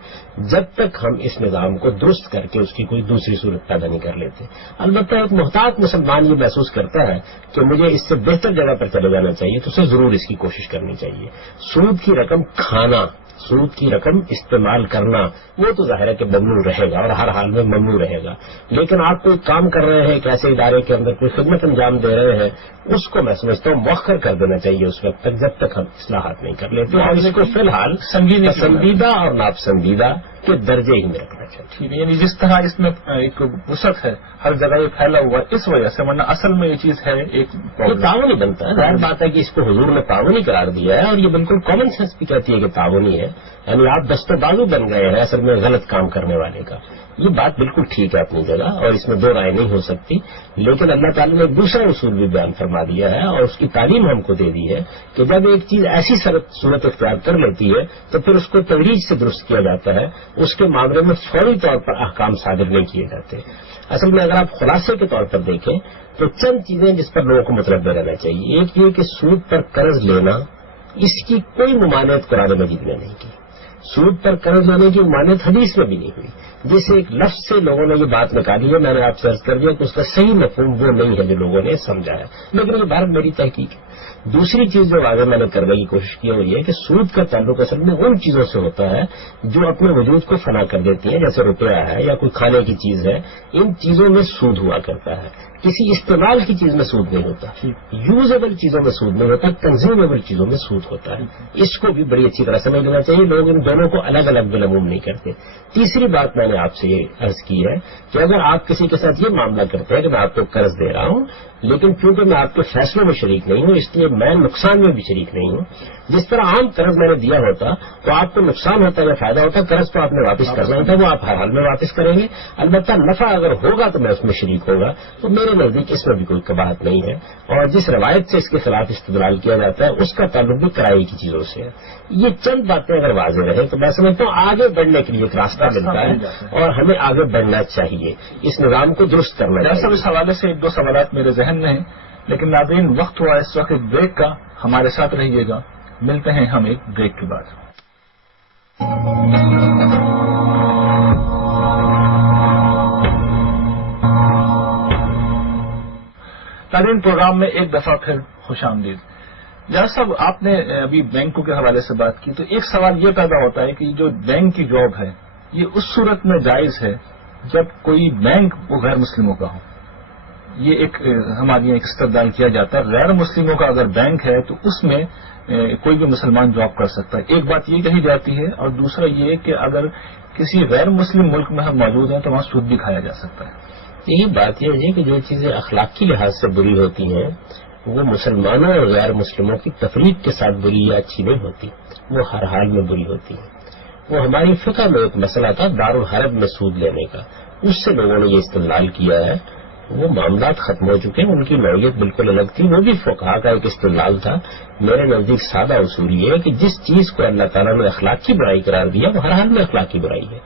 جب تک ہم اس نظام کو درست کر کے اس کی کوئی دوسری صورت پیدا نہیں کر لیتے. البتہ ایک محتاط مسلمان یہ محسوس کرتا ہے کہ مجھے اس سے بہتر جگہ پر چلے جانا چاہیے تو اسے ضرور اس کی کوشش کرنی چاہیے. سود کی رقم کھانا، سود کی رقم استعمال کرنا وہ تو ظاہر ہے کہ ممنوع رہے گا اور ہر حال میں ممنوع رہے گا. لیکن آپ کوئی کام کر رہے ہیں، ایک ایسے ادارے کے اندر کوئی خدمت انجام دے رہے ہیں، اس کو میں سمجھتا ہوں مؤخر کر دینا چاہیے اس وقت تک جب تک ہم اصلاحات نہیں کر لیتے. اور اس کو فی الحال پسندیدہ اور ناپسندیدہ کے درجے ہی میں رکھنا چاہیے. ٹھیک ہے، یعنی جس طرح اس میں ایک وسعت ہے، ہر جگہ یہ پھیلا ہوا ہے اس وجہ سے، ورنہ اصل میں یہ چیز ہے ایک یہ تعاونی بنتا ہے. ظاہر بات ہے کہ اس کو حضور نے تعاونی قرار دیا ہے، اور یہ بالکل کامن سینس بھی کہتی ہے کہ تعاونی ہے. یعنی آپ دست و بازو بن گئے ہیں اصل میں غلط کام کرنے والے کا. یہ بات بالکل ٹھیک ہے اپنی جگہ، اور اس میں دو رائے نہیں ہو سکتی. لیکن اللہ تعالیٰ نے ایک دوسرا اصول بھی بیان فرما دیا ہے، اور اس کی تعلیم ہم کو دے دی ہے کہ جب ایک چیز ایسی صورت اختیار کر لیتی ہے تو پھر اس کو تدریج سے درست کیا جاتا ہے. اس کے معاملے میں فوری طور پر احکام صادر نہیں کیے جاتے. اصل میں اگر آپ خلاصے کے طور پر دیکھیں تو چند چیزیں جس پر لوگوں کو متنبع رہنا چاہیے. ایک یہ کہ سود پر قرض لینا، اس کی کوئی ممانعت قرآن مجید نے نہیں کی. سود پر قرض لینے کی ممانعت حدیث میں بھی نہیں ہوئی. جس ایک لفظ سے لوگوں نے یہ بات نکالی ہے، میں نے آپ سے عرض کر دیا کہ اس کا صحیح مفہوم وہ نہیں ہے جو لوگوں نے سمجھا ہے، لیکن یہ بات میری تحقیق ہے. دوسری چیز جو واضح میں نے کرنے کی کوشش کی ہوئی ہے کہ سود کا تعلق اصل میں ان چیزوں سے ہوتا ہے جو اپنے وجود کو فنا کر دیتی ہیں، جیسے روپیہ ہے یا کوئی کھانے کی چیز ہے. ان چیزوں میں سود ہوا کرتا ہے، کسی استعمال کی چیز میں سود نہیں ہوتا. یوزیبل چیزوں میں سود نہیں ہوتا، کنزیومیبل چیزوں میں سود ہوتا ہے. اس کو بھی بڑی اچھی طرح سمجھ لینا چاہیے. لوگ ان دونوں کو الگ الگ بالعموم نہیں کرتے. تیسری بات میں نے آپ سے یہ عرض کی ہے کہ اگر آپ کسی کے ساتھ یہ معاملہ کرتے ہیں کہ میں آپ کو قرض دے رہا ہوں، لیکن کیونکہ میں آپ کے فیصلوں میں شریک نہیں ہوں اس لیے میں نقصان میں بھی شریک نہیں ہوں. جس طرح عام قرض میں نے دیا ہوتا تو آپ کو نقصان ہوتا یا فائدہ ہوتا، قرض تو آپ نے واپس کرنا ہوتا، وہ آپ ہر حال میں واپس کریں گے. البتہ نفع اگر ہوگا تو میں اس میں شریک ہوگا. تو میرے نزدیک اس میں بھی کوئی قباحت نہیں ہے. اور جس روایت سے اس کے خلاف استدلال کیا جاتا ہے اس کا تعلق بھی کرائے کی چیزوں سے ہے. یہ چند باتیں اگر واضح رہیں تو میں سمجھتا ہوں آگے بڑھنے کے لیے ایک راستہ ملتا ہے، اور ہمیں آگے بڑھنا چاہیے، اس نظام کو درست کرنا چاہیے. اس حوالے سے ایک دو سوالات میرے ذہن میں ہیں، لیکن ناظرین وقت ہوا اس وقت ایک بریک کا، ہمارے ساتھ رہیے گا. ملتے ہیں ہم ایک بریک کے بعد. ناظرین پروگرام میں ایک دفعہ پھر خوش آمدید. جہاں صاحب آپ نے ابھی بینکوں کے حوالے سے بات کی تو ایک سوال یہ پیدا ہوتا ہے کہ جو بینک کی جاب ہے یہ اس صورت میں جائز ہے جب کوئی بینک وہ غیر مسلموں کا ہو. یہ ایک ہمارے یہاں ایک استدلال کیا جاتا ہے غیر مسلموں کا اگر بینک ہے تو اس میں کوئی بھی مسلمان جاب کر سکتا ہے. ایک بات یہ کہی جاتی ہے، اور دوسرا یہ کہ اگر کسی غیر مسلم ملک میں ہم موجود ہیں تو وہاں سود بھی کھایا جا سکتا ہے. یہی بات یہ ہے کہ جو چیزیں اخلاقی لحاظ سے بری ہوتی ہیں وہ مسلمانوں اور غیر مسلموں کی تفریق کے ساتھ بری یا اچھی نہیں ہوتی، وہ ہر حال میں بری ہوتی ہیں. وہ ہماری فقہ میں ایک مسئلہ تھا دارالحرب میں سود لینے کا، اس سے لوگوں نے یہ استدلال کیا ہے. وہ معاملات ختم ہو چکے ہیں، ان کی نوعیت بالکل الگ تھی، وہ بھی فقہا کا ایک استدلال تھا. میرے نزدیک سادہ اصول یہ ہے کہ جس چیز کو اللہ تعالیٰ نے اخلاقی برائی قرار دیا وہ ہر حال میں اخلاقی برائی ہے.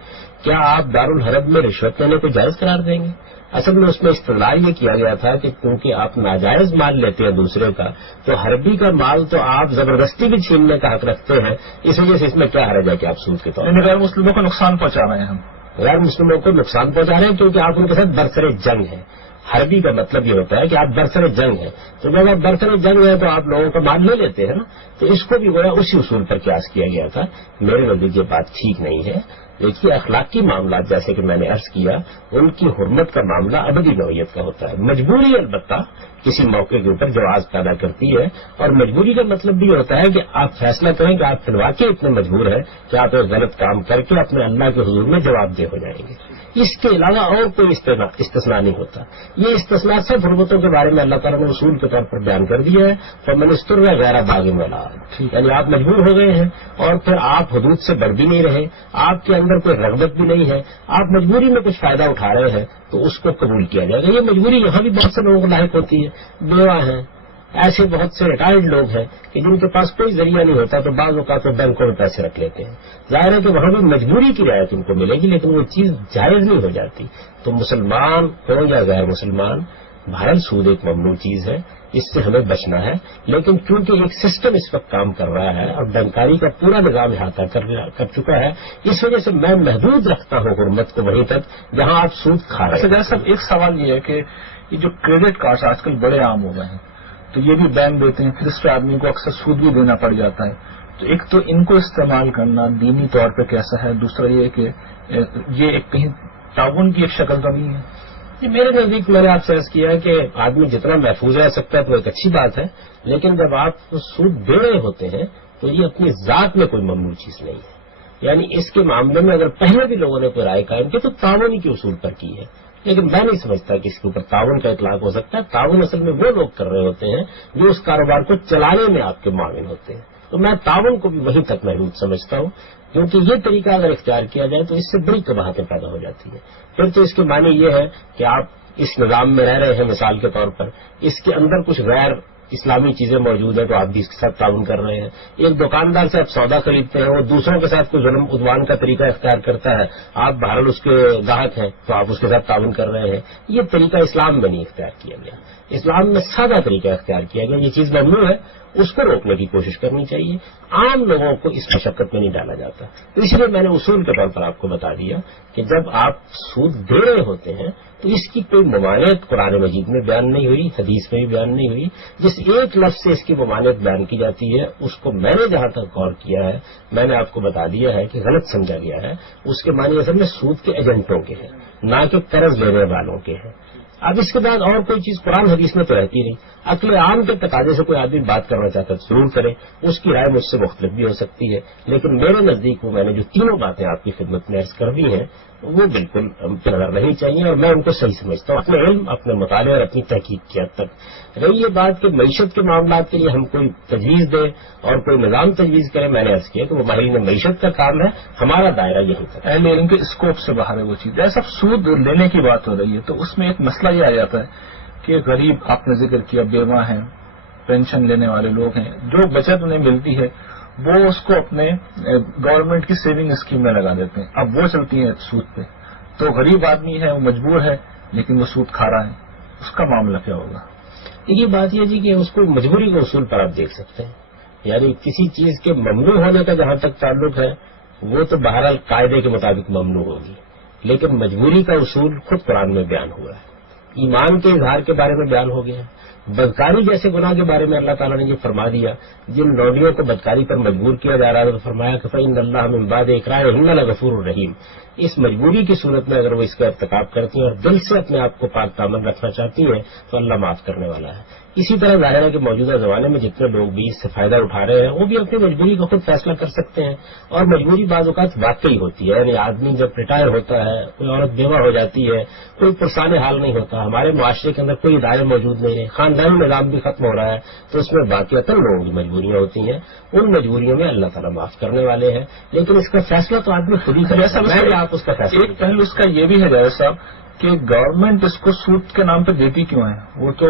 کیا آپ دارالحرب میں رشوت لینے کو جائز قرار دیں گے؟ اصل میں اس میں استدلال یہ کیا گیا تھا کہ کیونکہ آپ ناجائز مال لیتے ہیں دوسرے کا، تو حربی کا مال تو آپ زبردستی بھی چھیننے کا حق رکھتے ہیں، اس وجہ سے اس میں کیا حرج ہے کہ آپ سود کے طور پر غیر مسلموں کو نقصان پہنچا رہے ہیں. ہم غیر مسلموں کو نقصان پہنچا رہے ہیں کیونکہ آپ ان کے ساتھ برسر جنگ ہے. حربی کا مطلب یہ ہوتا ہے کہ آپ برسر جنگ ہیں، تو جب آپ برسر جنگ ہیں تو آپ لوگوں کا مال لے لیتے ہیں نا. تو اس کو بھی گویا اسی اصول پر قیاس کیا گیا تھا. میرے نزدیک یہ بات ٹھیک نہیں ہے. دیکھیے اخلاقی معاملات جیسے کہ میں نے عرض کیا ان کی حرمت کا معاملہ ابدی نوعیت کا ہوتا ہے. مجبوری البتہ کسی موقع کے اوپر جواز پیدا کرتی ہے، اور مجبوری کا مطلب بھی ہوتا ہے کہ آپ فیصلہ کریں کہ آپ واقعی اتنے مجبور ہیں کہ آپ ایک غلط کام کر کے اپنے اللہ کے حضور میں جواب دہ ہو جائیں گے. اس کے علاوہ اور کوئی استثناء نہیں ہوتا. یہ استثناء سب حرمتوں کے بارے میں اللہ تعالیٰ نے اصول کے طور پر بیان کر دیا ہے. تو میں نے استر غیر باغ والا، یعنی آپ مجبور ہو گئے ہیں اور پھر آپ حدود سے بڑھ بھی نہیں رہے، آپ کے اندر کوئی رغبت بھی نہیں ہے، آپ مجبوری میں کچھ فائدہ اٹھا رہے ہیں تو اس کو قبول کیا جائے گا. یہ مجبوری یہاں بھی بہت سے لوگوں کو لاحق ہوتی ہے. بیوہ ہیں، ایسے بہت سے ریٹائرڈ لوگ ہیں کہ جن کے پاس کوئی ذریعہ نہیں ہوتا تو بعض اوقات وہ بینکوں میں پیسے رکھ لیتے ہیں. ظاہر ہے کہ وہاں بھی مجبوری کی رعایت ان کو ملے گی، لیکن وہ چیز جائز نہیں ہو جاتی. تو مسلمان ہو یا غیر مسلمان، بہرحال سود ایک ممنوع چیز ہے، اس سے ہمیں بچنا ہے. لیکن کیونکہ ایک سسٹم اس وقت کام کر رہا ہے اور بینکاری کا پورا نظام احاطہ کر چکا ہے، اس وجہ سے میں محدود رکھتا ہوں حرمت کو وہیں تک جہاں آپ سود کھا رہے ہیں. صاحب ایک سوال یہ ہے کہ یہ جو کریڈٹ کارڈز آج کل بڑے عام ہو گئے ہیں تو یہ بھی بینک دیتے ہیں، پھر اس پہ آدمی کو اکثر سود بھی دینا پڑ جاتا ہے. تو ایک تو ان کو استعمال کرنا دینی طور پہ کیسا ہے، دوسرا یہ کہ یہ ایک کہیں تعاون کی ایک شکل تو نہیں ہے. میرے نزدیک میں نے آپ سے عرض کیا ہے کہ آدمی جتنا محفوظ رہ سکتا ہے تو ایک اچھی بات ہے، لیکن جب آپ سود دے رہے ہوتے ہیں تو یہ اپنی ذات میں کوئی ممنوع چیز نہیں ہے. یعنی اس کے معاملے میں اگر پہلے بھی لوگوں نے کوئی رائے قائم کی تو تعاونی کے اصول پر کی ہے، لیکن میں نہیں سمجھتا کہ اس کے اوپر تعاون کا اطلاق ہو سکتا ہے. تعاون اصل میں وہ لوگ کر رہے ہوتے ہیں جو اس کاروبار کو چلانے میں آپ کے معاون ہوتے ہیں. تو میں تعاون کو بھی وہیں تک محدود سمجھتا ہوں، کیونکہ یہ طریقہ اگر اختیار کیا جائے تو اس سے بڑی قباحتیں پیدا ہو جاتی ہیں. پھر تو اس کے معنی یہ ہے کہ آپ اس نظام میں رہ رہے ہیں، مثال کے طور پر اس کے اندر کچھ غیر اسلامی چیزیں موجود ہیں تو آپ بھی اس کے ساتھ تعاون کر رہے ہیں. ایک دکاندار سے آپ سودا خریدتے ہیں، وہ دوسروں کے ساتھ کوئی ظلم عدوان کا طریقہ اختیار کرتا ہے، آپ بہرحال اس کے گاہک ہیں تو آپ اس کے ساتھ تعاون کر رہے ہیں. یہ طریقہ اسلام میں نہیں اختیار کیا گیا. اسلام میں سادہ طریقہ اختیار کیا گیا. یہ چیز ممنوع ہے، اس کو روکنے کی کوشش کرنی چاہیے. عام لوگوں کو اس مشقت میں نہیں ڈالا جاتا. تو اس لیے میں نے اصول کے طور پر آپ کو بتا دیا کہ جب آپ سود دے رہے ہوتے ہیں تو اس کی کوئی ممانعت قرآن مجید میں بیان نہیں ہوئی، حدیث میں بھی بیان نہیں ہوئی. جس ایک لفظ سے اس کی ممانعت بیان کی جاتی ہے اس کو میں نے جہاں تک غور کیا ہے میں نے آپ کو بتا دیا ہے کہ غلط سمجھا گیا ہے. اس کے معنی اصل میں سود کے ایجنٹوں کے ہیں، نہ کہ قرض لینے والوں کے ہیں. اب اس کے بعد اور کوئی چیز قرآن حدیث میں تو رہتی نہیں. عقل عام کے تقاضے سے کوئی آدمی بات کرنا چاہتا ہے ضرور کرے، اس کی رائے مجھ سے مختلف بھی ہو سکتی ہے، لیکن میرے نزدیک وہ میں نے جو تینوں باتیں آپ کی خدمت میں عرض کر دی ہیں وہ بالکل نظر رہنی چاہیے اور میں ان کو صحیح سمجھتا ہوں اپنے علم، اپنے مطالعے اور اپنی تحقیق کی حد تک. رہی یہ بات کہ معیشت کے معاملات کے لیے ہم کوئی تجویز دیں اور کوئی نظام تجویز کریں، میں نے عرض کیا کہ وہ ماہرین معیشت کا کام ہے، ہمارا دائرہ یہی تک اہل علم کے اسکوپ سے باہر ہے وہ چیز. جیسا سود لینے کی بات ہو رہی ہے تو اس میں ایک مسئلہ یہ آ جاتا ہے کہ غریب، آپ نے ذکر کیا، بیوہ ہیں، پینشن لینے والے لوگ ہیں، جو بچت انہیں ملتی ہے وہ اس کو اپنے گورنمنٹ کی سیونگ اسکیم میں لگا دیتے ہیں. اب وہ چلتی ہے سود پہ، تو غریب آدمی ہے وہ مجبور ہے لیکن وہ سود کھا رہا ہے، اس کا معاملہ کیا ہوگا؟ یہ بات یہ جی کہ اس کو مجبوری کے اصول پر آپ دیکھ سکتے ہیں. یعنی کسی چیز کے ممنوع ہونے کا جہاں تک تعلق ہے وہ تو بہرحال قاعدے کے مطابق ممنوع ہوگی، لیکن مجبوری کا اصول خود قرآن میں بیان ہوا ہے. ایمان کے اظہار کے بارے میں بیان ہو گیا. بدکاری جیسے گناہ کے بارے میں اللہ تعالیٰ نے یہ فرما دیا، جن لوڈیوں کو بدکاری پر مجبور کیا جا رہا ہے تو فرمایا کہ فإن اللہ من بعد إكراههن لغفور رحیم. اس مجبوری کی صورت میں اگر وہ اس کا ارتکاب کرتی ہیں اور دل سے اپنے آپ کو پاک دامن رکھنا چاہتی ہیں تو اللہ معاف کرنے والا ہے. اسی طرح ظاہر ہے کہ موجودہ زمانے میں جتنے لوگ بھی اس سے فائدہ اٹھا رہے ہیں وہ بھی اپنی مجبوری کا خود فیصلہ کر سکتے ہیں، اور مجبوری بعض اوقات واقعی ہوتی ہے. یعنی آدمی جب ریٹائر ہوتا ہے، کوئی عورت بیوہ ہو جاتی ہے، کوئی پرسان حال نہیں ہوتا، ہمارے معاشرے کے اندر کوئی ادارے موجود نہیں ہیں، خاندانی نظام بھی ختم ہو رہا ہے، تو اس میں واقعتاً لوگوں کی مجبوریاں ہوتی ہیں. ان مجبوریوں میں اللہ تعالیٰ معاف کرنے والے ہیں، لیکن اس کا فیصلہ تو آدمی خود ہی کرے. آپ اس کا فیصلہ. ایک پہلو اس کا یہ بھی ہے جاوید صاحب کہ گورنمنٹ اس کو سود کے نام پہ دیتی کیوں ہے؟ وہ تو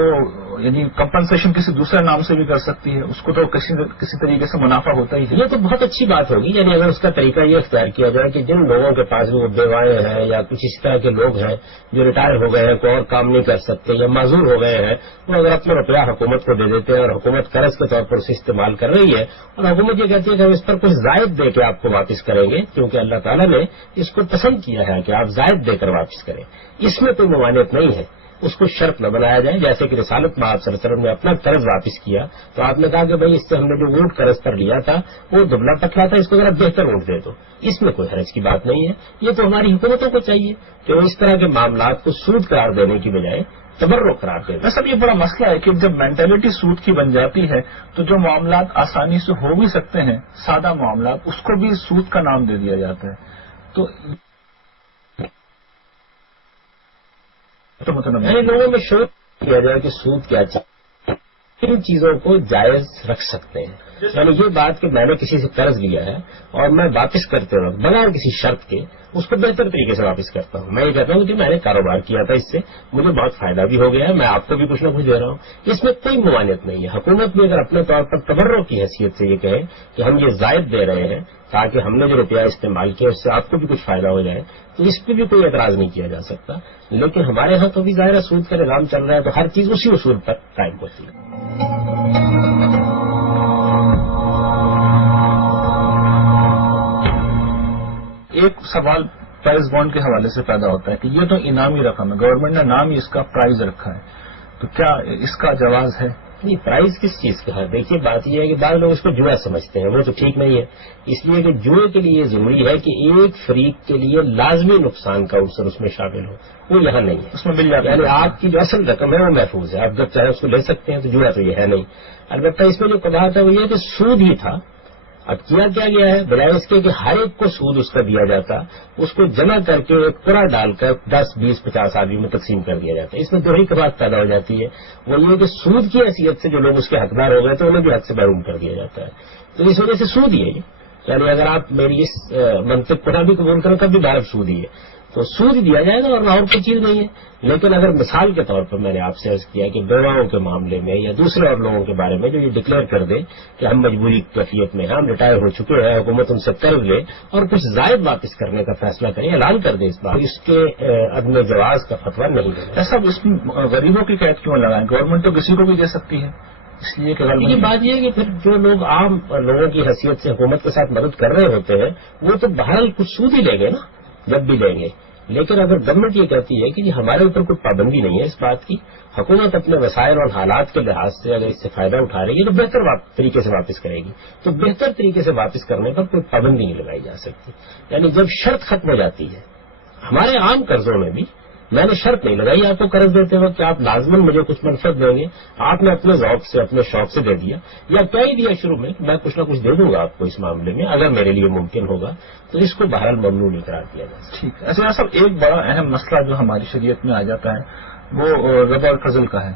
یعنی کمپنسیشن کسی دوسرے نام سے بھی کر سکتی ہے، اس کو تو کسی طریقے سے منافع ہوتا ہی ہے. یہ تو بہت اچھی بات ہوگی. یعنی اگر اس کا طریقہ یہ اختیار کیا جائے کہ جن لوگوں کے پاس وہ بیوائیں ہیں یا کچھ اس طرح کے لوگ ہیں جو ریٹائر ہو گئے ہیں، کوئی اور کام نہیں کر سکتے یا معذور ہو گئے ہیں، وہ اگر اپنا روپیہ حکومت کو دے دیتے ہیں اور حکومت قرض کے طور پر اسے استعمال کر رہی ہے اور حکومت یہ کہتی ہے کہ ہم اس پر کچھ زائد دے کے آپ کو واپس کریں گے کیونکہ اللہ تعالیٰ نے اس کو پسند کیا ہے کہ آپ زائد دے کر واپس کریں، اس میں کوئی ممانعت نہیں ہے. اس کو شرط نہ بنایا جائے. جیسے کہ رسالت میں آپ صلی اللہ علیہ وسلم نے اپنا قرض واپس کیا تو آپ نے کہا کہ بھائی اس سے ہم نے جو اونٹ قرض پر لیا تھا وہ دبلا پتلا تھا، اس کو ذرا بہتر اونٹ دے دو. اس میں کوئی حرج کی بات نہیں ہے. یہ تو ہماری حکومتوں کو چاہیے کہ وہ اس طرح کے معاملات کو سود قرار دینے کی بجائے تبرک قرار دیں. سب یہ بڑا مسئلہ ہے کہ جب مینٹلٹی سود کی بن جاتی ہے تو جو معاملات آسانی سے ہو بھی سکتے ہیں، سادہ معاملات، اس کو بھی سود کا نام دے دیا جاتا ہے. تو مطلب لوگوں میں شور کیا جائے کہ سود کیا چاہیے، ان چیزوں کو جائز رکھ سکتے ہیں. یعنی یہ بات کہ میں نے کسی سے قرض لیا ہے اور میں واپس کرتے وقت بغیر کسی شرط کے اس کو بہتر طریقے سے واپس کرتا ہوں. میں یہ کہتا ہوں کہ میں نے کاروبار کیا تھا، اس سے مجھے بہت فائدہ بھی ہو گیا ہے، میں آپ کو بھی کچھ نہ کچھ دے رہا ہوں. اس میں کوئی ممانعت نہیں ہے. حکومت بھی اگر اپنے طور پر تبرع کی حیثیت سے یہ کہے کہ ہم یہ زائد دے رہے ہیں تاکہ ہم نے جو روپیہ استعمال کیا اس سے آپ کو بھی کچھ فائدہ ہو جائے تو اس پہ بھی کوئی اعتراض نہیں کیا جا سکتا. لیکن ہمارے ہاں تو بھی ظاہر سود کا نظام چل رہا ہے تو ہر چیز اسی اصول پر قائم ہوتی ہے. ایک سوال پرائز بانڈ کے حوالے سے پیدا ہوتا ہے کہ یہ تو انعامی رقم ہے، گورنمنٹ نے نام ہی اس کا پرائز رکھا ہے، تو کیا اس کا جواز ہے؟ نہیں، پرائز کس چیز کا ہے؟ دیکھیے بات یہ ہے کہ بعض لوگ اس کو جوا سمجھتے ہیں، وہ تو ٹھیک نہیں ہے. اس لیے کہ جوئے کے لیے ضروری ہے کہ ایک فریق کے لیے لازمی نقصان کا عنصر اس میں شامل ہو، وہ یہاں نہیں ہے. اس میں مل جاتا ہے. یعنی آپ کی جو اصل رقم ہے وہ محفوظ ہے، آپ جب چاہے اس کو لے سکتے ہیں، تو جوا تو یہ ہے نہیں. البتہ اس میں جو قباحت ہے وہ یہ ہے کہ سود ہی تھا. اب کیا گیا ہے، بجائے اس کے کہ ہر ایک کو سود اس کا دیا جاتا، اس کو جمع کر کے ایک پورا ڈال کر 10 20 50 آدمی میں تقسیم کر دیا جاتا ہے۔ اس میں دوہری کی بات پیدا ہو جاتی ہے، وہ یہ کہ سود کی حیثیت سے جو لوگ اس کے حقدار ہو گئے تو انہیں بھی حق سے محروم کر دیا جاتا ہے۔ تو اس وجہ سے سود ہی ہے یہ، یعنی اگر آپ میری اس منطق کو نہ بھی قبول کریں تب بھی ڈائریکٹ سود ہی ہے، تو سود ہی دیا جائے گا اور اور کوئی چیز نہیں ہے۔ لیکن اگر مثال کے طور پر میں نے آپ سے عرض کیا کہ بیواؤں کے معاملے میں یا دوسرے اور لوگوں کے بارے میں جو یہ ڈکلیئر کر دے کہ ہم مجبوری کیفیت میں ہیں، ہم ریٹائر ہو چکے ہیں، حکومت ان سے قرض لے اور کچھ زائد واپس کرنے کا فیصلہ کریں، اعلان کر دے اس بات، اس کے عدم جواز کا فتویٰ نہیں دینا۔ ایسا اس میں غریبوں کی قید کیوں لگائیں؟ گورنمنٹ تو کسی کو بھی دے سکتی ہے، اس لیے کہ یہ بات یہ ہے کہ پھر جو لوگ عام لوگوں کی حیثیت سے حکومت کے ساتھ مدد کر رہے ہوتے ہیں وہ تو بہرحال کچھ سود ہی لیں گے نا، جب بھی لیں گے۔ لیکن اگر گورنمنٹ یہ کہتی ہے کہ ہمارے اوپر کوئی پابندی نہیں ہے اس بات کی، حکومت اپنے وسائل اور حالات کے لحاظ سے اگر اس سے فائدہ اٹھا رہی ہے تو بہتر طریقے سے واپس کرے گی، تو بہتر طریقے سے واپس کرنے پر کوئی پابندی نہیں لگائی جا سکتی۔ یعنی جب شرط ختم ہو جاتی ہے، ہمارے عام قرضوں میں بھی میں نے شرط نہیں لگائی آپ کو قرض دیتے وقت کہ آپ لازماً مجھے کچھ منفعت دیں گے، آپ نے اپنے ذوق سے اپنے شوق سے دے دیا، یا کیا ہی دیا شروع میں میں کچھ نہ کچھ دے دوں گا آپ کو اس معاملے میں اگر میرے لیے ممکن ہوگا، تو اس کو بہرحال ممنوع نہیں قرار دیا جا سکتا۔ ٹھیک ہے۔ ایسے صاحب ایک بڑا اہم مسئلہ جو ہماری شریعت میں آ جاتا ہے وہ ربا اور فضل کا ہے،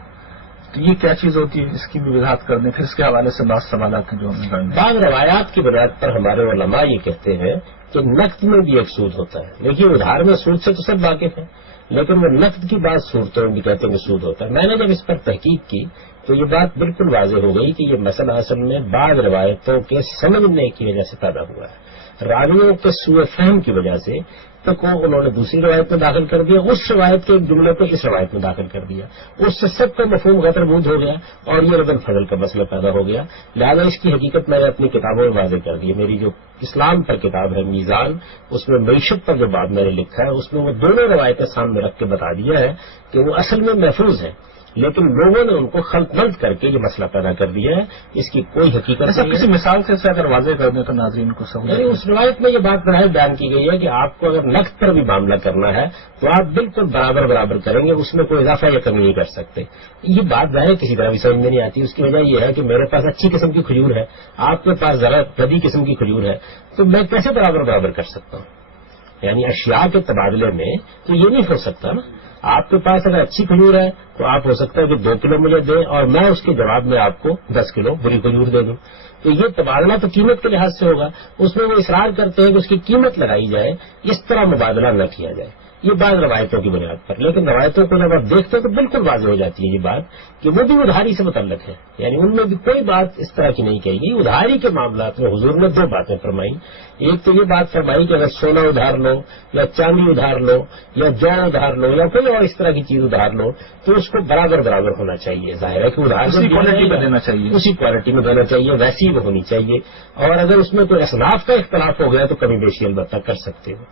تو یہ کیا چیز ہوتی ہے، اس کی بھی وضاحت کر دیں، پھر اس کے حوالے سے بعض سوالات ہیں جو ہم نے بعض روایات کی بنیاد پر ہمارے علماء یہ کہتے ہیں کہ نقد میں بھی ایک سود ہوتا ہے۔ دیکھیے ادھار میں سود سے تو سب واقف ہیں، لیکن وہ نقد کی بات صورتوں میں بھی کہتے ہیں کہ سود ہوتا ہے۔ میں نے جب اس پر تحقیق کی تو یہ بات بالکل واضح ہو گئی کہ یہ مسئلہ اصل میں بعض روایتوں کے سمجھنے کی وجہ سے پیدا ہوا ہے، راویوں کے سوء فہم کی وجہ سے کو انہوں نے دوسری روایت میں داخل کر دیا، اس روایت کے ایک جملے کو اس روایت میں داخل کر دیا، اس سے سب کا مفہوم غدربود ہو گیا اور یہ ربا فضل کا مسئلہ پیدا ہو گیا۔ لہٰذا اس کی حقیقت میں نے اپنی کتابوں میں واضح کر دی ہے۔ میری جو اسلام پر کتاب ہے میزان، اس میں معیشت پر جو بات میں نے لکھا ہے اس میں وہ دونوں روایتیں سامنے رکھ کے بتا دیا ہے کہ وہ اصل میں محفوظ ہیں، لیکن لوگوں نے ان کو خلط ملط کر کے یہ مسئلہ پیدا کر دیا ہے، اس کی کوئی حقیقت نہیں ہے۔ کسی مثال سے اگر واضح کر دیں تو ناظرین کو سمجھ۔ یعنی اس روایت میں یہ بات براہ بیان کی گئی ہے کہ آپ کو اگر نقد پر بھی معاملہ کرنا ہے تو آپ بالکل برابر کریں گے، اس میں کوئی اضافہ یا کمی نہیں کر سکتے۔ یہ بات ظاہر کسی طرح بھی سمجھ میں نہیں آتی۔ اس کی وجہ یہ ہے کہ میرے پاس اچھی قسم کی کھجور ہے، آپ کے پاس ذرا ردی قسم کی کھجور ہے، تو میں کیسے برابر کر سکتا ہوں؟ یعنی اشیاء کے تبادلے میں تو یہ نہیں ہو سکتا نا۔ آپ کے پاس اگر اچھی کھجور ہے تو آپ ہو سکتا ہے کہ 2 کلو مجھے دیں اور میں اس کے جواب میں آپ کو 10 کلو بری کھجور دے دوں، تو یہ تبادلہ تو قیمت کے لحاظ سے ہوگا۔ اس میں وہ اصرار کرتے ہیں کہ اس کی قیمت لگائی جائے، اس طرح مبادلہ نہ کیا جائے، یہ بعض روایتوں کی بنیاد پر۔ لیکن روایتوں کو جب آپ دیکھتے ہیں تو بالکل واضح ہو جاتی ہے یہ بات کہ وہ بھی ادھاری سے متعلق ہے، یعنی ان میں بھی کوئی بات اس طرح کی نہیں کہی گئی۔ ادھاری کے معاملات میں حضور نے 2 باتیں فرمائی، ایک تو یہ بات فرمائی کہ اگر سونا ادھار لو یا چاندی ادھار لو یا جو ادھار لو یا کوئی اور اس طرح کی چیز ادھار لو تو اس کو برابر ہونا چاہیے۔ ظاہر ہے کہ ادھار اسی کوالٹی میں دینا چاہیے، اسی کوالٹی میں دینا چاہیے، ویسی وہ ہونی چاہیے۔ اور اگر اس میں کوئی اصناف کا اختلاف ہو گیا تو کمی بیشی البتہ کر سکتے ہو،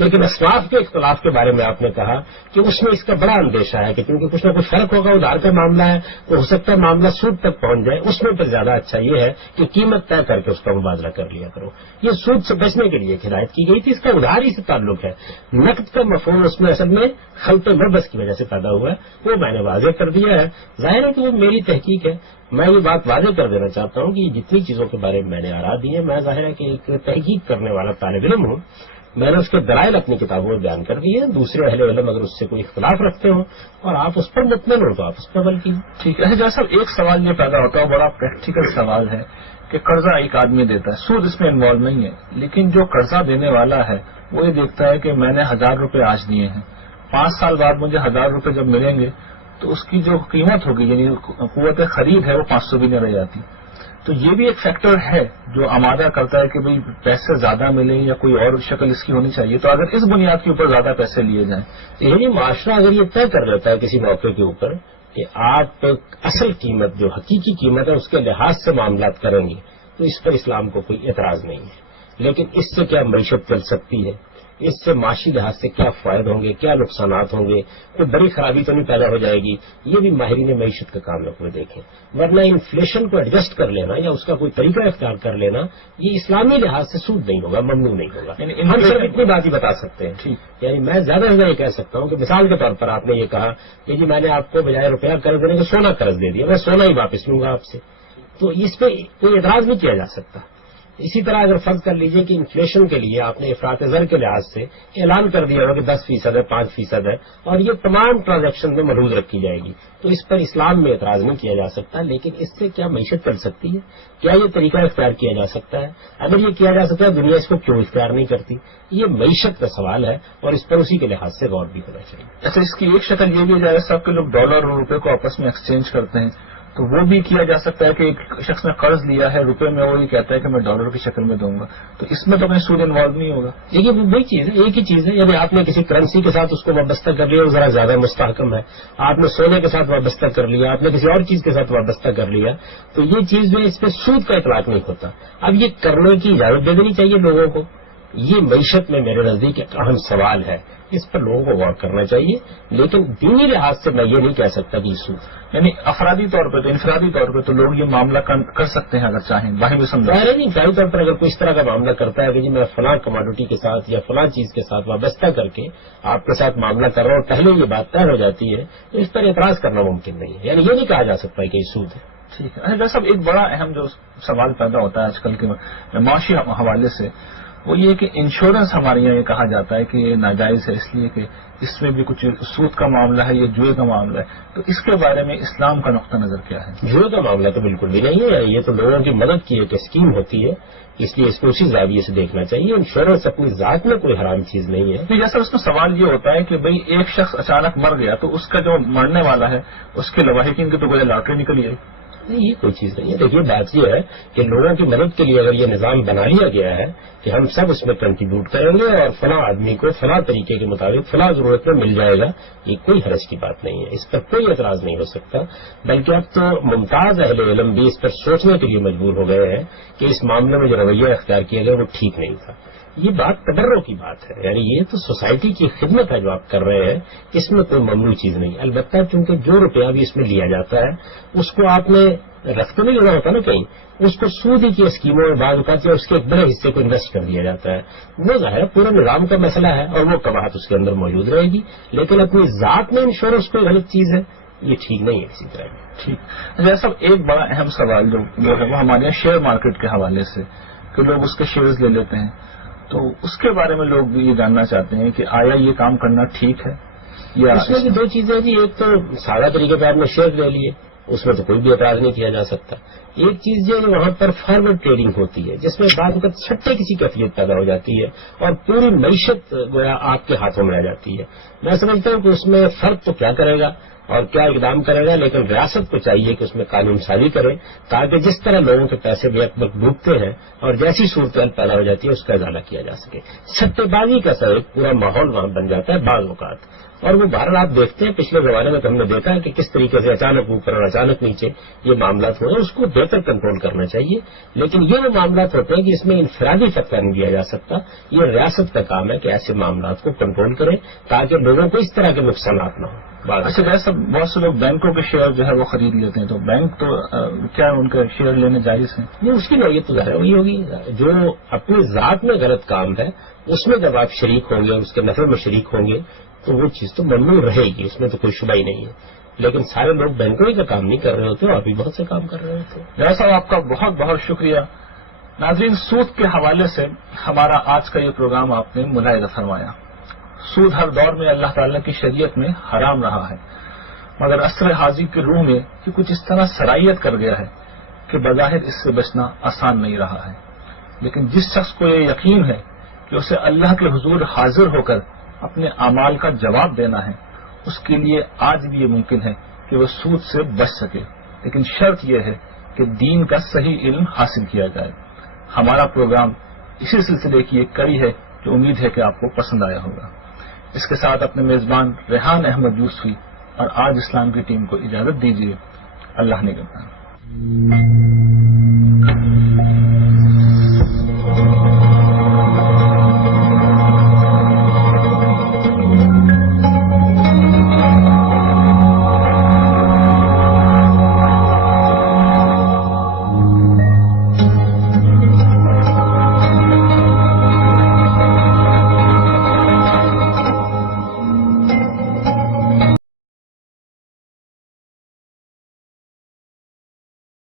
لیکن اصناف کے اختلاف کے بارے میں آپ نے کہا کہ اس میں اس کا بڑا اندیشہ ہے کہ کیونکہ کچھ نہ کچھ فرق ہوگا، ادھار کا معاملہ ہے تو ہو سکتا ہے معاملہ سود تک پہنچ جائے، اس میں پھر زیادہ اچھا یہ ہے کہ قیمت طے کر کے اس کا مبادلہ کر لیا کرو۔ یہ سود سے بچنے کے لیے ہدایت کی گئی تھی، اس کا ادھاری سے تعلق ہے۔ نقد کا مفہوم اس میں اصل میں خلط مبس کی وجہ سے پیدا ہوا ہے، وہ میں نے واضح کر دیا ہے۔ ظاہر ہے کہ وہ میری تحقیق ہے، میں یہ بات واضح کر دینا چاہتا ہوں کہ یہ جتنی چیزوں کے بارے میں نے آراء دی ہے، میں ظاہر ہے کہ ایک تحقیق کرنے والا طالب علم ہوں، میں نے اس کے دلائل اپنی کتابوں میں بیان کر دیے ہیں۔ دوسرے اہل علم اگر اس سے کوئی اختلاف رکھتے ہوں اور آپ اس پر مطمئن ہو تو آپ اس پر عمل کیجیے۔ ٹھیک ہے جیسا ایک سوال یہ پیدا ہوتا ہے، بڑا پریکٹیکل سوال ہے کہ قرضہ ایک آدمی دیتا ہے، سود اس میں انوالو نہیں ہے، لیکن جو قرضہ دینے والا ہے وہ یہ دیکھتا ہے کہ میں نے 1000 روپے آج دیے ہیں، 5 سال بعد مجھے 1000 روپے جب ملیں گے تو اس کی جو قیمت ہوگی یعنی قوت خرید ہے وہ 500 بھی نہیں رہ جاتی۔ تو یہ بھی ایک فیکٹر ہے جو آمادہ کرتا ہے کہ بھئی پیسے زیادہ ملیں یا کوئی اور شکل اس کی ہونی چاہیے، تو اگر اس بنیاد کے اوپر زیادہ پیسے لیے جائیں، یعنی معاشرہ اگر یہ طے کر لیتا ہے کسی موقع کے اوپر کہ آپ اصل قیمت جو حقیقی قیمت ہے اس کے لحاظ سے معاملات کریں گے تو اس پر اسلام کو کوئی اعتراض نہیں ہے، لیکن اس سے کیا معیشت چل سکتی ہے، اس سے معاشی لحاظ سے کیا فوائد ہوں گے، کیا نقصانات ہوں گے، کوئی بڑی خرابی تو نہیں پیدا ہو جائے گی، یہ بھی ماہرین معیشت کا کام ہے دیکھیں۔ ورنہ انفلیشن کو ایڈجسٹ کر لینا یا اس کا کوئی طریقہ اختیار کر لینا یہ اسلامی لحاظ سے سود نہیں ہوگا، ممنوع نہیں ہوگا۔ ہم صرف اتنی بات ہی بتا سکتے ہیں، یعنی میں زیادہ سے زیادہ یہ کہہ سکتا ہوں کہ مثال کے طور پر آپ نے یہ کہا کہ جی میں نے آپ کو بجائے روپیہ قرض دینے کے سونا قرض دے دیا، میں سونا ہی واپس لوں گا آپ سے، تو اس پہ کوئی اعتراض نہیں کیا جا سکتا۔ اسی طرح اگر فرض کر لیجئے کہ انفلیشن کے لیے آپ نے افراط زر کے لحاظ سے اعلان کر دیا ہو کہ 10% ہے، 5% ہے، اور یہ تمام ٹرانزیکشن میں محفوظ رکھی جائے گی، تو اس پر اسلام میں اعتراض نہیں کیا جا سکتا، لیکن اس سے کیا معیشت چل سکتی ہے؟ کیا یہ طریقہ اختیار کیا جا سکتا ہے؟ اگر یہ کیا جا سکتا ہے، دنیا اس کو کیوں اختیار نہیں کرتی؟ یہ معیشت کا سوال ہے اور اس پر اسی کے لحاظ سے غور بھی ہونا چاہیے۔ اچھا، اس کی ایک شکل یہ بھی جائے صاحب کہ لوگ ڈالر اور روپے کو آپس میں ایکسچینج کرتے ہیں، تو وہ بھی کیا جا سکتا ہے کہ ایک شخص نے قرض لیا ہے روپے میں، وہ یہ کہتا ہے کہ میں ڈالر کی شکل میں دوں گا، تو اس میں تو کہیں سود انوالو نہیں ہوگا؟ دیکھیے وہ وہی چیز ہے، ایک ہی چیز ہے، یعنی آپ نے کسی کرنسی کے ساتھ اس کو وابستہ کر لیا، وہ ذرا زیادہ مستحکم ہے، آپ نے سونے کے ساتھ وابستہ کر لیا، آپ نے کسی اور چیز کے ساتھ وابستہ کر لیا، تو یہ چیز جو ہے اس پہ سود کا اطلاق نہیں ہوتا۔ اب یہ کرنے کی اجازت دے دینی چاہیے لوگوں کو، یہ معیشت میں میرے نزدیک ایک اہم سوال ہے، اس پر لوگوں کو غور کرنا چاہیے، لیکن دینی لحاظ سے میں یہ نہیں کہہ سکتا کہ یہ سود، یعنی افرادی طور پہ تو انفرادی طور پہ تو لوگ یہ معاملہ کر سکتے ہیں اگر چاہیں، باہر بھی سمجھا نہیں، ظاہری طور پر اگر کوئی اس طرح کا معاملہ کرتا ہے کہ جی میں فلاں کموڈٹی کے ساتھ یا فلاں چیز کے ساتھ وابستہ کر کے آپ کے ساتھ معاملہ کر رہا ہوں اور پہلے یہ بات طے ہو جاتی ہے، تو اس پر اعتراض کرنا ممکن نہیں ہے، یعنی یہ نہیں کہا جا سکتا ہے کہ یہ سود ہے۔ ٹھیک ہے۔ ڈاکٹر صاحب، ایک بڑا اہم جو سوال پیدا ہوتا ہے آج کل کے معاشی حوالے سے، وہ یہ کہ انشورنس ہمارے یہاں یہ کہا جاتا ہے کہ یہ ناجائز ہے، اس لیے کہ اس میں بھی کچھ سود کا معاملہ ہے، یہ جوئے کا معاملہ ہے، تو اس کے بارے میں اسلام کا نقطہ نظر کیا ہے؟ جوئے کا معاملہ تو بالکل بھی نہیں ہے، یہ تو لوگوں کی مدد کی ایک اسکیم ہوتی ہے، اس لیے اس کو اسی زاویے سے دیکھنا چاہیے۔ انشورنس اپنی ذات میں کوئی حرام چیز نہیں ہے۔ جیسا اس میں سوال یہ ہوتا ہے کہ بھئی ایک شخص اچانک مر گیا تو اس کا جو مرنے والا ہے اس کے لواحقین کی تو گویا لاٹری نکلی ہے۔ نہیں، یہ کوئی چیز نہیں ہے۔ دیکھیے بات یہ ہے کہ لوگوں کی مدد کے لیے اگر یہ نظام بنا لیا گیا ہے کہ ہم سب اس میں کنٹریبیوٹ کریں گے اور فلاں آدمی کو فلاں طریقے کے مطابق فلاں ضرورت میں مل جائے گا، یہ کوئی حرج کی بات نہیں ہے، اس پر کوئی اعتراض نہیں ہو سکتا، بلکہ اب تو ممتاز اہل علم بھی اس پر سوچنے کے لیے مجبور ہو گئے ہیں کہ اس معاملے میں جو رویہ اختیار کیا گیا وہ ٹھیک نہیں تھا۔ یہ بات تبرع کی بات ہے، یعنی یہ تو سوسائٹی کی خدمت ہے جو آپ کر رہے ہیں، اس میں کوئی ممنوع چیز نہیں۔ البتہ چونکہ جو روپیہ بھی اس میں لیا جاتا ہے اس کو آپ نے رکھ تو نہیں لینا ہوتا نا کہیں، اس کو سود ہی کی اسکیموں میں بعض اوقات یا اس کے ایک بڑے حصے کو انویسٹ کر دیا جاتا ہے، وہ ظاہر پورے نظام کا مسئلہ ہے اور وہ قباحت اس کے اندر موجود رہے گی، لیکن اپنی ذات میں انشورنس کوئی غلط چیز ہے، یہ ٹھیک نہیں ہے کسی طرح کی۔ ٹھیک۔ جیسا ایک بڑا اہم سوال جو ہے وہ ہمارے یہاں شیئر مارکیٹ کے حوالے سے کہ لوگ اس کے شیئرز لے لیتے ہیں، تو اس کے بارے میں لوگ بھی یہ جاننا چاہتے ہیں کہ آیا یہ کام کرنا ٹھیک ہے یا اس میں بھی دو چیزیں جی، ایک تو سادہ طریقے پہ آپ نے شیئر لے لیے، اس میں تو کوئی بھی اعتراض نہیں کیا جا سکتا۔ ایک چیز جو ہے وہاں پر فارورڈ ٹریڈنگ ہوتی ہے جس میں بعض اوقات چھٹے کسی کیفیت پیدا ہو جاتی ہے اور پوری معیشت گویا آپ کے ہاتھوں میں آ جاتی ہے۔ میں سمجھتا ہوں کہ اس میں فرق تو کیا کرے گا اور کیا اقدام کرے گا، لیکن ریاست کو چاہیے کہ اس میں قانون سازی کرے تاکہ جس طرح لوگوں کے پیسے بے وقت ڈوبتے ہیں اور جیسی صورتحال پیدا ہو جاتی ہے اس کا ازالہ کیا جا سکے۔ سٹے بازی کا سر ایک پورا ماحول وہاں بن جاتا ہے بعض اوقات، اور وہ بہرحال آپ دیکھتے ہیں پچھلے زمانے میں تو ہم نے دیکھا ہے کہ کس طریقے سے اچانک اوپر اور اچانک نیچے یہ معاملات ہوئے ہیں، اس کو بہتر کنٹرول کرنا چاہیے۔ لیکن یہ وہ معاملات ہوتے ہیں کہ اس میں انفرادی فتویٰ نہیں دیا جا سکتا، یہ ریاست کا کام ہے کہ ایسے معاملات کو کنٹرول کرے تاکہ لوگوں کو اس طرح کے نقصانات نہ ہوں۔ اچھا ویسے بہت سے لوگ بینکوں کے شیئر جو ہے وہ خرید لیتے ہیں، تو بینک تو کیا ان کے شیئر لینے جائز ہیں؟ نہیں، اس کی نوعیت تو ظاہر وہی ہوگی جو اپنی ذات میں غلط کام ہے، اس میں جب آپ شریک ہوں گے اور اس کے نفع میں شریک ہوں گے تو وہ چیز تو ممنوع رہے گی، اس میں تو کوئی شبہ ہی نہیں ہے۔ لیکن سارے لوگ بینکوں ہی کا کام نہیں کر رہے ہوتے اور بھی بہت سے کام کر رہے ہوتے ہیں۔ ڈاکٹر صاحب آپ کا بہت بہت شکریہ۔ ناظرین، سود کے حوالے سے ہمارا آج کا یہ پروگرام آپ نے ملاحظہ فرمایا۔ سود ہر دور میں اللہ تعالیٰ کی شریعت میں حرام رہا ہے، مگر عصر حاضر کی روح میں یہ کچھ اس طرح سرایت کر گیا ہے کہ بظاہر اس سے بچنا آسان نہیں رہا ہے۔ لیکن جس شخص کو یہ یقین ہے کہ اسے اللہ کے حضور حاضر ہو کر اپنے اعمال کا جواب دینا ہے، اس کے لیے آج بھی یہ ممکن ہے کہ وہ سود سے بچ سکے، لیکن شرط یہ ہے کہ دین کا صحیح علم حاصل کیا جائے۔ ہمارا پروگرام اسی سلسلے کی ایک کڑی ہے جو امید ہے کہ آپ کو پسند آیا ہوگا۔ اس کے ساتھ اپنے میزبان ریحان احمد یوسفی اور آج اسلام کی ٹیم کو اجازت دیجیے۔ اللہ نگہبان۔